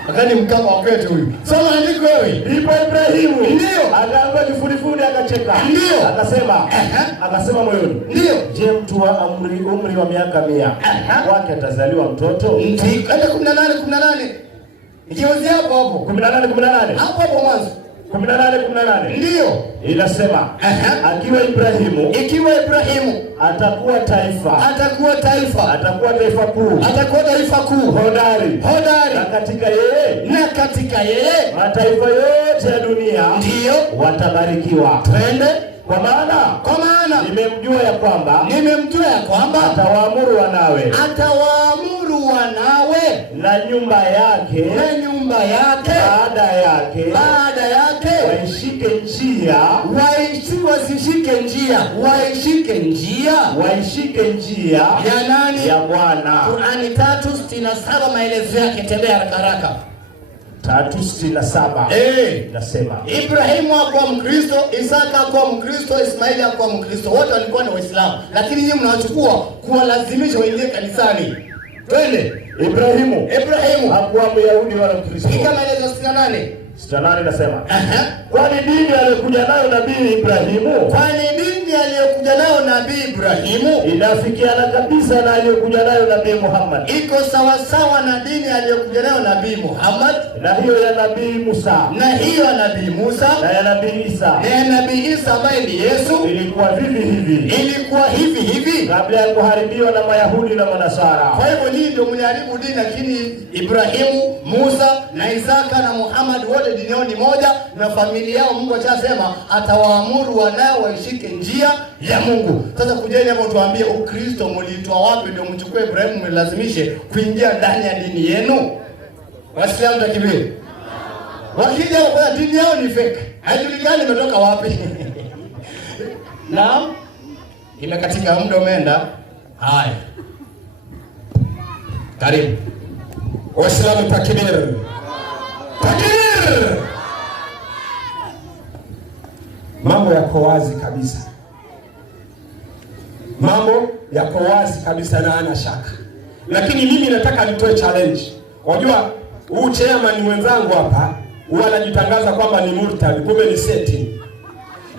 Akani mkama wakwetu huyu. Soma andiko wewe. Ndipo Ibrahimu. Ndio. Akaanza kifudifudi akacheka. Ndio. Akasema moyoni. Ndio. Je, mtu wa umri wa miaka 100 wake atazaliwa mtoto? Ndio. Hata 18. Nikianzia hapo 18. Hapo mwanzo 18. Ndio. Inasema, ikiwa Ibrahimu atakuwa taifa kuu hodari, na katika yeye mataifa yote ya dunia ndio watabarikiwa. Twende. Kwa maana nimemjua ya kwamba atawaamuru wanawe na nyumba yake baada yake waishike njia ya nani? Ya Bwana. Qur'ani 3:67 maelezo yake, tembea haraka. 3:67. Nasema Ibrahimu hakuwa Mkristo, Isaka hakuwa Mkristo, Ismaili hakuwa Mkristo. Wote walikuwa ni Waislamu, lakini nyinyi mnawachukua kuwalazimisha waingie kanisani. Twende. Ibrahimu hakuwa Myahudi wala Mkristo. Hii kama maelezo 68 nasema. Kwani dini aliyokuja nayo Nabii Ibrahimu inafikiana kabisa na aliyokuja nayo Nabii Muhammad. Iko sawa sawa na dini aliyokuja nayo Nabii Muhammad, na hiyo ya Nabii Musa, na hiyo ya Nabii Musa, na ya Nabii Isa, na ya Nabii Isa ambaye ni Yesu. Ilikuwa hivi hivi kabla ya kuharibiwa na Mayahudi na Manasara. Kwa hivyo nyinyi ndio mliharibu dini, lakini Ibrahimu, Musa na Isaka na Muhammad wote dini yao ni moja, na familia yao Mungu achasema atawaamuru wanao waishike njia ya Mungu. Sasa kujeni hapo tuambie, Ukristo mlitoa wapi ndio mchukue Ibrahimu mlazimishe kuingia ndani ya dini yenu? Waislamu takibiri. Wakija kwa dini yao ni fake. Haijulikani imetoka wapi. Naam. Imekatika muda umeenda. Haya. Karibu. Waislamu takbir. Takbir. Mambo yako wazi kabisa, na ana shaka. Lakini mimi nataka nitoe challenge. Unajua huu chairman wenzangu hapa huwa anajitangaza kwamba ni murtad, kumbe ni setting.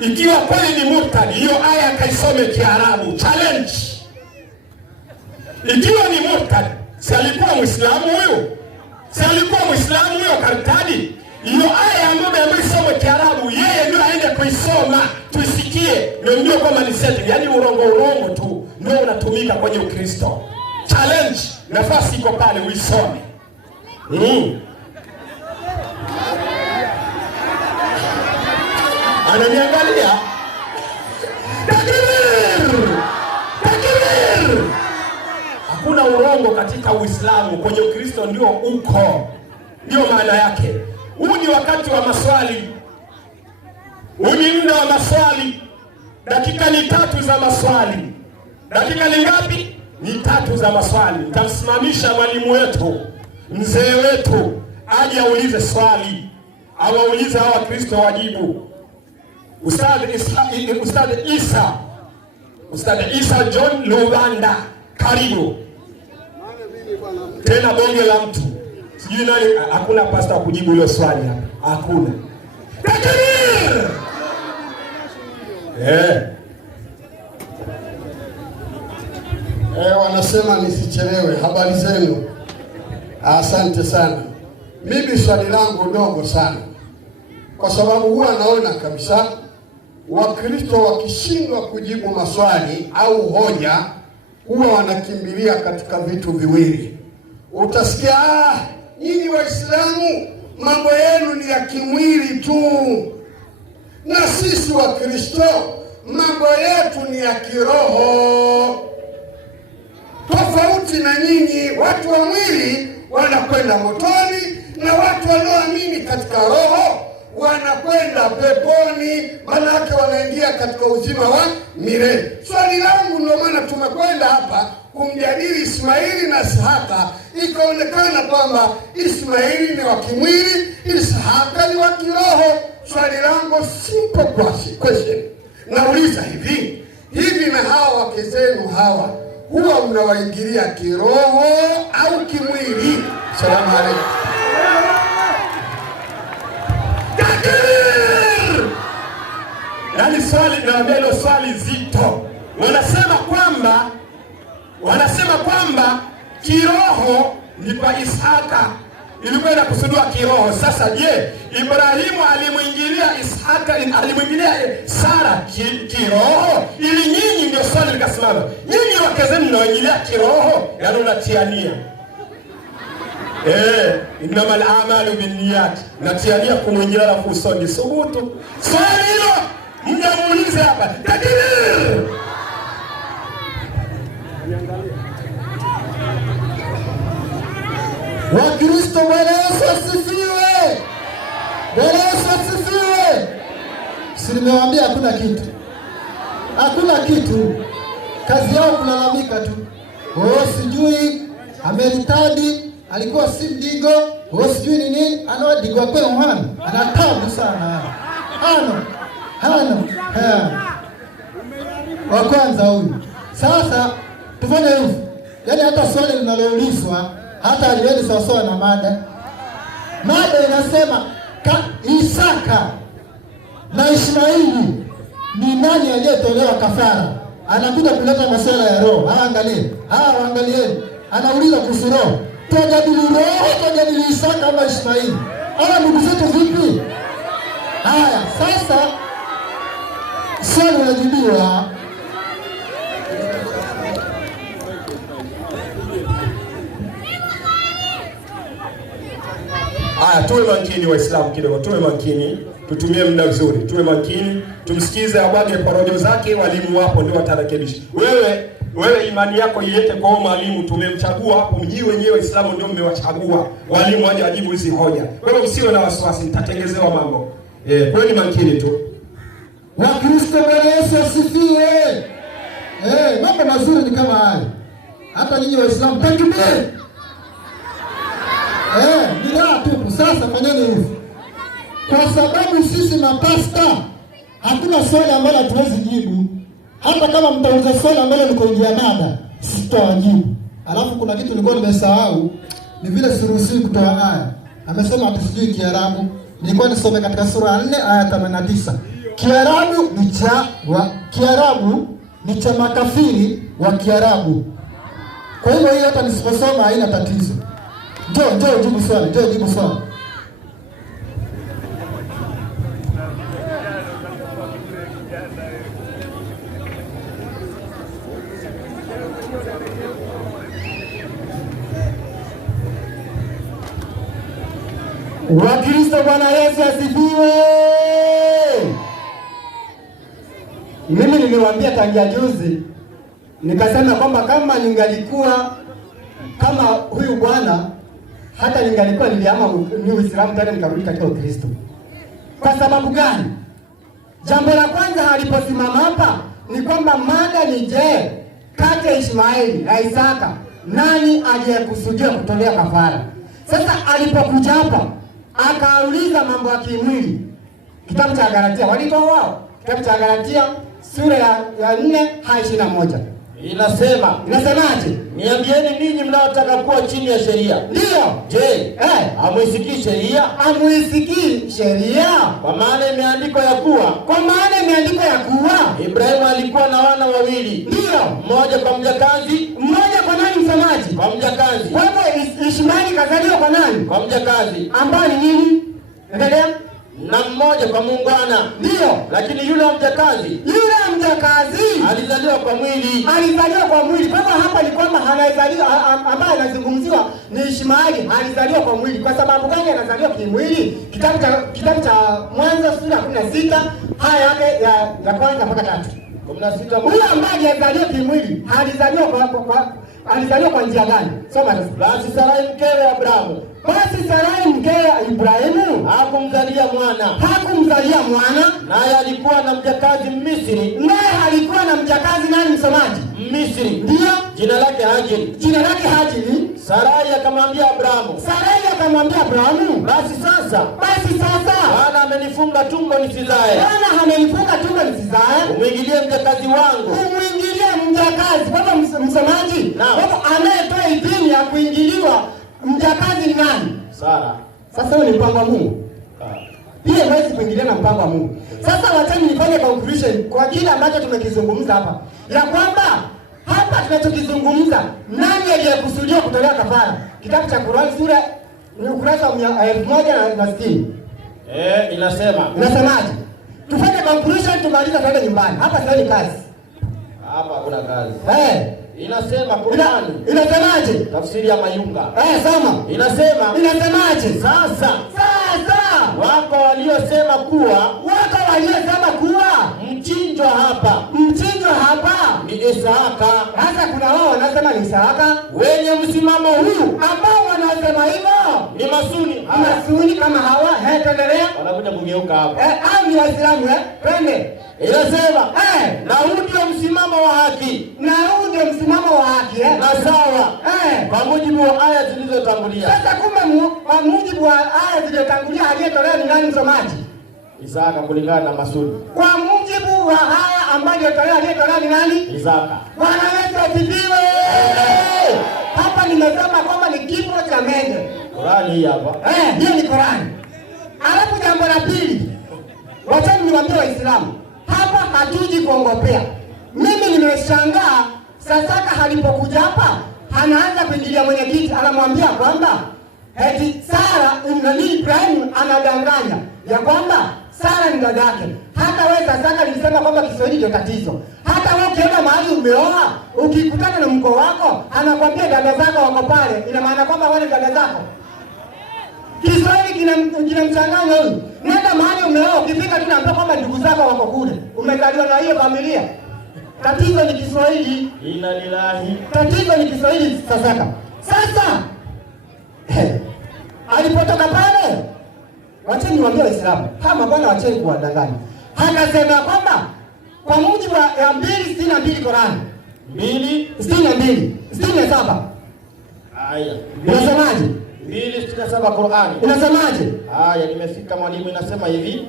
Ikiwa kweli ni murtad, hiyo aya kaisome Kiarabu. Challenge. Ikiwa ni murtad, si alikuwa Muislamu huyo? Si alikuwa Muislamu huyo Kartadi? Hiyo aya ambayo isomwe Kiarabu, yeye ndio aende kuisoma tuisikie, ndio mjue kwamba ni setting. Yaani urongo tu ndio unatumika kwenye Ukristo. Challenge, nafasi iko pale uisome. Ananiangalia. Takbir! Takbir! Hakuna urongo katika Uislamu, kwenye Ukristo ndio uko. Ndio maana yake. Huu ni wakati wa maswali. Huu ni muda wa maswali. Dakika ni 3 za maswali. Dakika ni ngapi? Ni 3 za maswali. Nitamsimamisha mwalimu wetu, mzee wetu, aje aulize swali. Awaulize hawa Kristo wajibu. Ustadh Isa John Lubanda, karibu. Tena bonge la mtu. Sijui nani, hakuna pasta kujibu hilo swali hapa. Hakuna. Takbir! Wanasema nisichelewe. Habari zenu? Asante sana. Mimi swali langu dogo sana, kwa sababu huwa naona kabisa Wakristo wakishindwa kujibu maswali au hoja huwa wanakimbilia katika vitu viwili. Utasikia nyinyi Waislamu mambo yenu ni ya kimwili tu, na sisi Wakristo mambo yetu ni ya kiroho. Tofauti na nyinyi, watu wa mwili wanakwenda motoni na watu wanaoamini katika roho wanakwenda peponi, manake wanaingia katika uzima wa milele. Swali langu, ndio maana tumekwenda hapa kumjadili Ismaili na Ishaka, ikaonekana kwamba Ismaili ni wa kimwili, Ishaka ni wa kiroho. Swali langu simple question, nauliza hivi na hawa wake zenu hawa huwa mnawaingilia kiroho au kimwili? Salamu alaykum. Yaani swali na swali zito. Wanasema kwamba kiroho ni kwa Ishaka, ilikuwa inakusudiwa kiroho. Sasa je, Ibrahimu alimwingilia Sara kiroho? Ili nyinyi, ndio swali likasimama, nyinyi wake zenu mnawaingilia kiroho? Yaani unatiania innamal a'malu binniyat, natiania kumwingilia rafu usoni subutu. Swali hilo mnamuuliza hapa. Takbir! Wakristo, Bwana Yesu asifiwe. Bwana Yesu asifiwe. Si nimewaambia hakuna kitu. Hakuna kitu. Kazi yao kulalamika tu. Sijui ameritadi, alikuwa si mdigo, sijui nini, anawadigwa kwa mwana. Anatabu sana. Hano. Wa kwanza huyu. Sasa tufanye hivi. Yaani hata swali linaloulizwa hata aliweni sawasawa na mada. Mada inasema Isaka na Ishmaili ni nani aliyetolewa kafara? Anakuja kuleta masuala ya roho. Angalieni. Anauliza kuhusu roho. Tutajadili roho, tutajadili Isaka ama Ishmaili? Ndugu zetu vipi? Haya, sasa swali unajibiwa. Tuwe makini Waislamu kidogo, tuwe makini, tutumie muda vizuri, tuwe makini, tumsikize abage porojo zake, walimu wapo ndio watarekebisha. Wewe imani yako iweke kwa mwalimu, tumemchagua hapo, mji wenyewe Waislamu ndio mmewachagua walimu waje wajibu hizi hoja. Kwa hiyo msiwe na wasiwasi, mtatengezewa mambo. Kweni makini tu. Wakristo, Bwana Yesu asifiwe. Mambo mazuri ni kama haya. Hata nyinyi Waislamu takbir. Ni raha tu. Sasa fanyeni hivi. Kwa sababu sisi mapasta hakuna swali ambalo hatuwezi jibu. Hata kama mtauliza swali ambalo liko nje ya mada, sitawajibu. Alafu kuna kitu nilikuwa nimesahau, ni vile siruhusiwi kutoa aya. Amesema atusijui Kiarabu. Nilikuwa nisome katika sura 4 aya 89. Kiarabu ni cha makafiri wa Kiarabu. Kwa hivyo hii hata nisiposoma haina tatizo. Njoo jibu swali. Wakristo, Bwana Yesu asifiwe. Mimi niliwaambia tangia juzi, nikasema kwamba kama ningalikuwa kama huyu bwana, hata ningalikuwa niliama ni Uislamu tena nikarudi katika Ukristo. Kwa sababu gani? Jambo la kwanza aliposimama hapa ni kwamba mada ni je, kati ya Ishmaeli na Isaka nani aliyekusudia kutolea kafara? Sasa alipokuja hapa akauliza mambo ya kimwili. Kitabu cha Galatia walitoa wao. Kitabu cha Galatia sura ya 4:21. Inasemaje? Niambieni ninyi mnaotaka kuwa chini ya sheria. Ndio. Je, hamuisikii sheria? Hamuisikii sheria? Kwa maana imeandikwa ya kuwa Ibrahimu alikuwa na wana wawili. Ndio. Mmoja kwa mjakazi, mmoja kwa nani msemaji? Kwa mjakazi. Kwa hivyo Ishmaeli kazaliwa kwa nani? Kwa mjakazi. Ambaye ni nini? Endelea. Na mmoja kwa muungwana. Ndio. Lakini yule mjakazi alizaliwa kwa mwili. Kwa hapa ni kwamba ambaye anazungumziwa ni Ishmaeli alizaliwa kwa mwili. Kwa sababu gani anazaliwa kimwili? Kitabu cha Mwanzo sura 16 haya yake ya kwanza mpaka 3. 16. Huyo ambaye alizaliwa kimwili alizaliwa kwa njia gani? Soma sasa. Basi Sarai mkewe Abrahamu. Hakumzalia mwana. Naye alikuwa na mjakazi Misri. Nani msomaji? Misri. Ndio. Jina lake Hajiri. Sarai akamwambia Abrahamu. Basi sasa. Bwana amenifunga tumbo nisizae. Umwingilie mjakazi wangu. Baba msomaji. Baba anayetoa idhini ya kuingiliwa mjakazi ni nani? Sara. Sasa huyo ni mpango wa Mungu. Pia hawezi kuingilia na mpango wa Mungu. Sasa wachani nifanye conclusion kwa kile ambacho tumekizungumza hapa. Ya kwamba hapa tunachokizungumza nani aliyekusudia kutolea kafara? Kitabu cha Qur'an sura ni ukurasa wa 1160. Inasemaje? Tufanye conclusion tumaliza twende nyumbani. Hapa sasa ni kazi. Hapa hakuna kazi. Inasema Qur'an. Inasemaje? Tafsiri ya Mayunga. Soma. Inasemaje? Sasa. Wako waliosema kuwa mchinjwa hapa ni Isaka. Sasa kuna wao wanasema ni Isaka. Wenye msimamo huu ambao wanasema hivyo ni Masuni. Masuni kama hawa. Tuendelea. Wanakuja kugeuka hapa. Au ni Waislamu twende. Inasema na huu ndio msimamo wa haki. Na sawa. Kwa mujibu wa aya zilizotangulia. Sasa kumbe kwa mujibu wa aya zilizotangulia aliyetolewa ni nani msomaji? Isaka kulingana na Masuni. Kwa mujibu wa aya ambayo aliyetolewa ni nani? Isaka. Bwana Yesu asifiwe. Hapa nimesema kwamba ni kifo cha mende. Qur'ani hii hapa. Hiyo ni Qur'ani. Alafu jambo la pili. Wacha niwaambie Waislamu. Hapa hatuji kuongopea. Mimi nimeshangaa Sasaka alipokuja hapa anaanza kuingilia mwenyekiti, anamwambia kwamba eti Sara Ibrahim anadanganya ya kwamba Sara ni dadake. Hata wewe Sasaka nilisema kwamba Kiswahili ndio tatizo. Hata wewe ukienda mahali umeoa, ukikutana na mko wako, anakwambia dada zako wako pale, ina maana kwamba wale dada zako. Kiswahili kinamchanganya huyu. Nenda mahali umeoa, ukifika tu naambia kwamba ndugu zako wako kule. Umezaliwa na hiyo familia. Tatizo ni Kiswahili. Inna lillahi. Tatizo ni Kiswahili Sasaka. Sasa alipotoka pale, wacheni niwaambie Waislamu, kama bwana wacheni kuwadanganya. Akasema kwamba kwa mujibu wa 262 Qur'an. 267. Aya. Unasemaje? 267 Qur'an. Unasemaje? Aya, nimefika mwalimu, inasema hivi.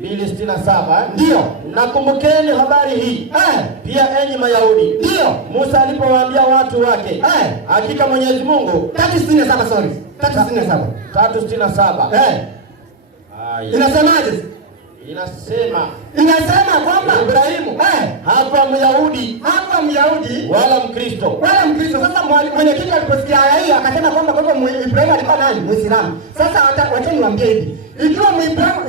267. Ndio. Nakumbukeni habari hii. Pia enyi Mayahudi. Ndio. Musa alipowaambia watu wake, hakika Mwenyezi Mungu. 367 367. 367. Inasemaje? inasema kwamba Ibrahimu hapa Myahudi wala Mkristo. Sasa mwenyekiti aliposikia aya hii akasema kwamba kwa Ibrahimu alikuwa nani? Muislamu. Sasa wacha niwaambie hivi. Ikiwa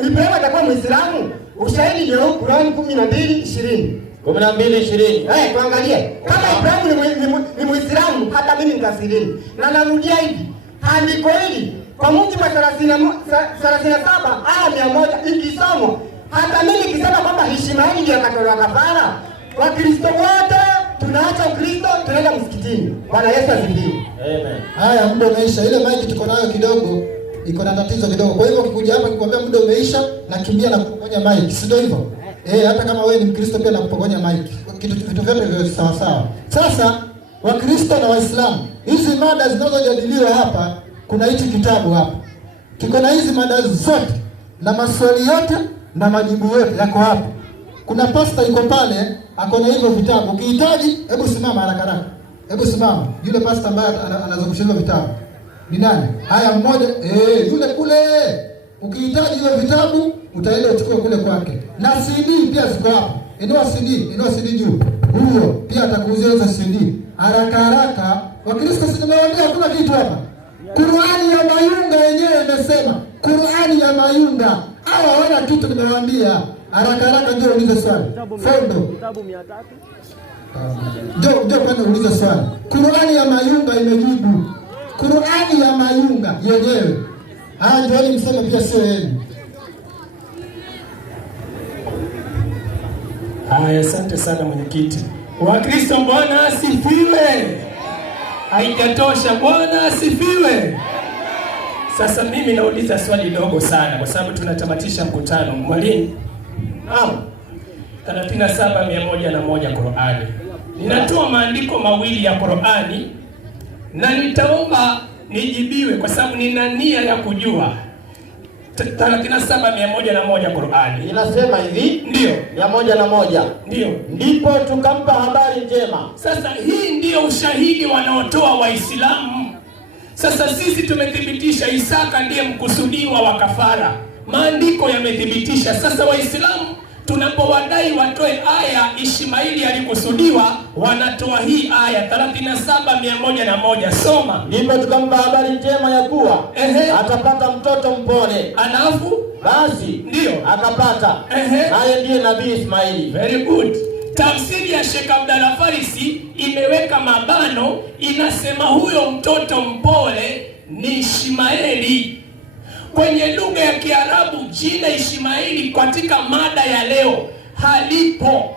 Ibrahimu atakuwa Muislamu, ushahidi ndio Qur'an 12:20. 12:20. Tuangalie. Kama Ibrahimu ni Muislamu, hata mimi nitasilimu. Na narudia hivi. Andiko hili kwa mujibu wa 37 aya 100 ikisomwa, hata mimi nikisema kwamba Ishmaeli ndio akatolewa kafara, Wakristo wote tunaacha Ukristo tunaenda msikitini. Bwana Yesu asifiwe. Amen. Haya, muda umeisha. Ile mic tuko nayo kidogo iko na tatizo kidogo. Kwa hivyo ukikuja hapa nikwambia muda umeisha, nakimbia na kupokonya mic. Si ndio hivyo? Hata kama wewe ni Mkristo pia nakupokonya mic. Vitu vyote vile sawa sawa. Sasa Wakristo na Waislamu, hizi mada zinazojadiliwa hapa, kuna hichi kitabu hapa. Kiko na hizi mada zote na maswali yote na majibu yote yako hapa. Kuna pasta yuko pale ako na hivyo vitabu. Ukihitaji, hebu simama haraka haraka. Hebu simama. Yule pasta ambaye anazungusha hivyo vitabu ni nani? Haya, mmoja yule kule. Ukihitaji hivyo vitabu utaenda uchukue kule kwake. Na CD pia ziko hapa. Inua CD juu. Huyo pia atakuuzia hizo CD. Haraka haraka. Wakristo si nimewaambia kuna kitu hapa. Qur'ani ya Mayunga yenyewe imesema. Qur'ani ya Mayunga. Hawa wana kitu nimewaambia. Haraka haraka ndio ulize swali. Fondo. Kitabu 300. Ndio kwani ulize swali. Qur'ani ya Mayunga imejibu. Qur'ani ya Mayunga yenyewe. Ndio mseme pia sio yeye. Haya, asante sana mwenyekiti. Wakristo, Bwana asifiwe. Haijatosha, Bwana asifiwe. Sasa mimi nauliza swali dogo sana kwa sababu tunatamatisha mkutano. Mwalimu, 37:101 Qur'ani. Ninatoa maandiko mawili ya Qur'ani na nitaomba nijibiwe kwa sababu nina nia ya kujua. 37:101 Qur'ani inasema hivi, ndio 101, ndio ndipo tukampa habari njema. Sasa hii ndio ushahidi wanaotoa Waislamu. Sasa sisi tumethibitisha Isaka ndiye mkusudiwa wa kafara, maandiko yamethibitisha. Sasa Waislamu tunapowadai watoe aya Ishmaeli alikusudiwa, wanatoa hii aya 37:101. Soma. Ndipo tukampa habari njema ya kuwa atapata mtoto mpole. Alafu basi ndio akapata, naye ndiye Nabii Ismaili. Very good. Tafsiri ya Sheikh Abdalla Farisi imeweka mabano, inasema huyo mtoto mpole ni Ishmaeli. Kwenye lugha ya Kiarabu jina Ishmaeli katika mada ya leo halipo.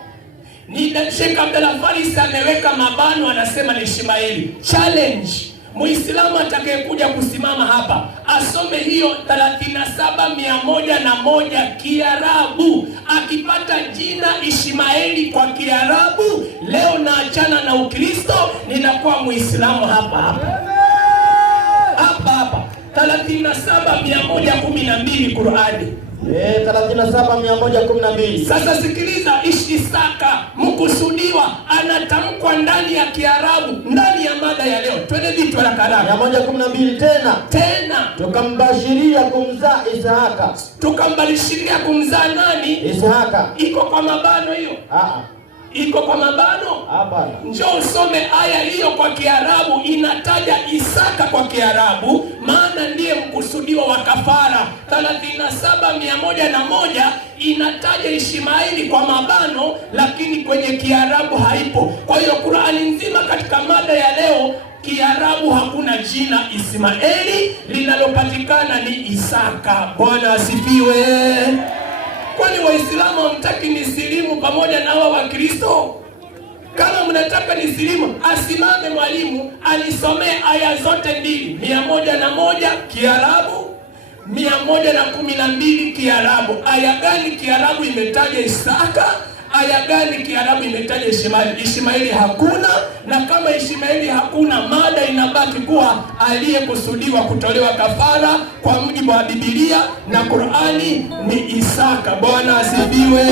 Sheikh Abdalla Farisi ameweka mabano, anasema ni Ishmaeli. Challenge Muislamu atakayekuja kusimama hapa asome hiyo 37:101 Kiarabu, akipata jina Ishmaeli kwa Kiarabu, leo naachana na Ukristo, ninakuwa Muislamu hapa 37:112 Qur'ani. 37:112. Sasa sikiliza, Isaka mkusudiwa anatamkwa ndani ya Kiarabu, ndani ya mada ya leo. Twende vitu haraka haraka. 112 tena. Tukambashiria kumzaa Isaka. Tukambashiria kumzaa nani? Isaka. Iko kwa mabano hiyo? Iko kwa mabano? Hapana. Njoo usome aya hiyo kwa Kiarabu, inataja Isaka kwa Kiarabu, maana ndiye mkusudiwa wa kafara. 37:101 inataja Ishmaeli kwa mabano, lakini kwenye Kiarabu haipo. Kwa hiyo Qur'ani nzima katika mada ya leo Kiarabu hakuna jina Ismaeli, linalopatikana ni Isaka. Bwana asifiwe. Kwani Waislamu hamtaki nisilimu pamoja na hawa Wakristo? Kama mnataka nisilimu, asimame mwalimu anisomee aya zote mbili, 101 Kiarabu, 112 Kiarabu. Aya gani Kiarabu imetaja Isaka? Aya gani Kiarabu imetaja Ishmaeli? Ishmaeli hakuna, na kama Ishmaeli hakuna, mada inabaki kuwa aliyekusudiwa kutolewa kafara kwa mujibu wa Biblia na Qur'ani ni Isaka. Bwana asifiwe.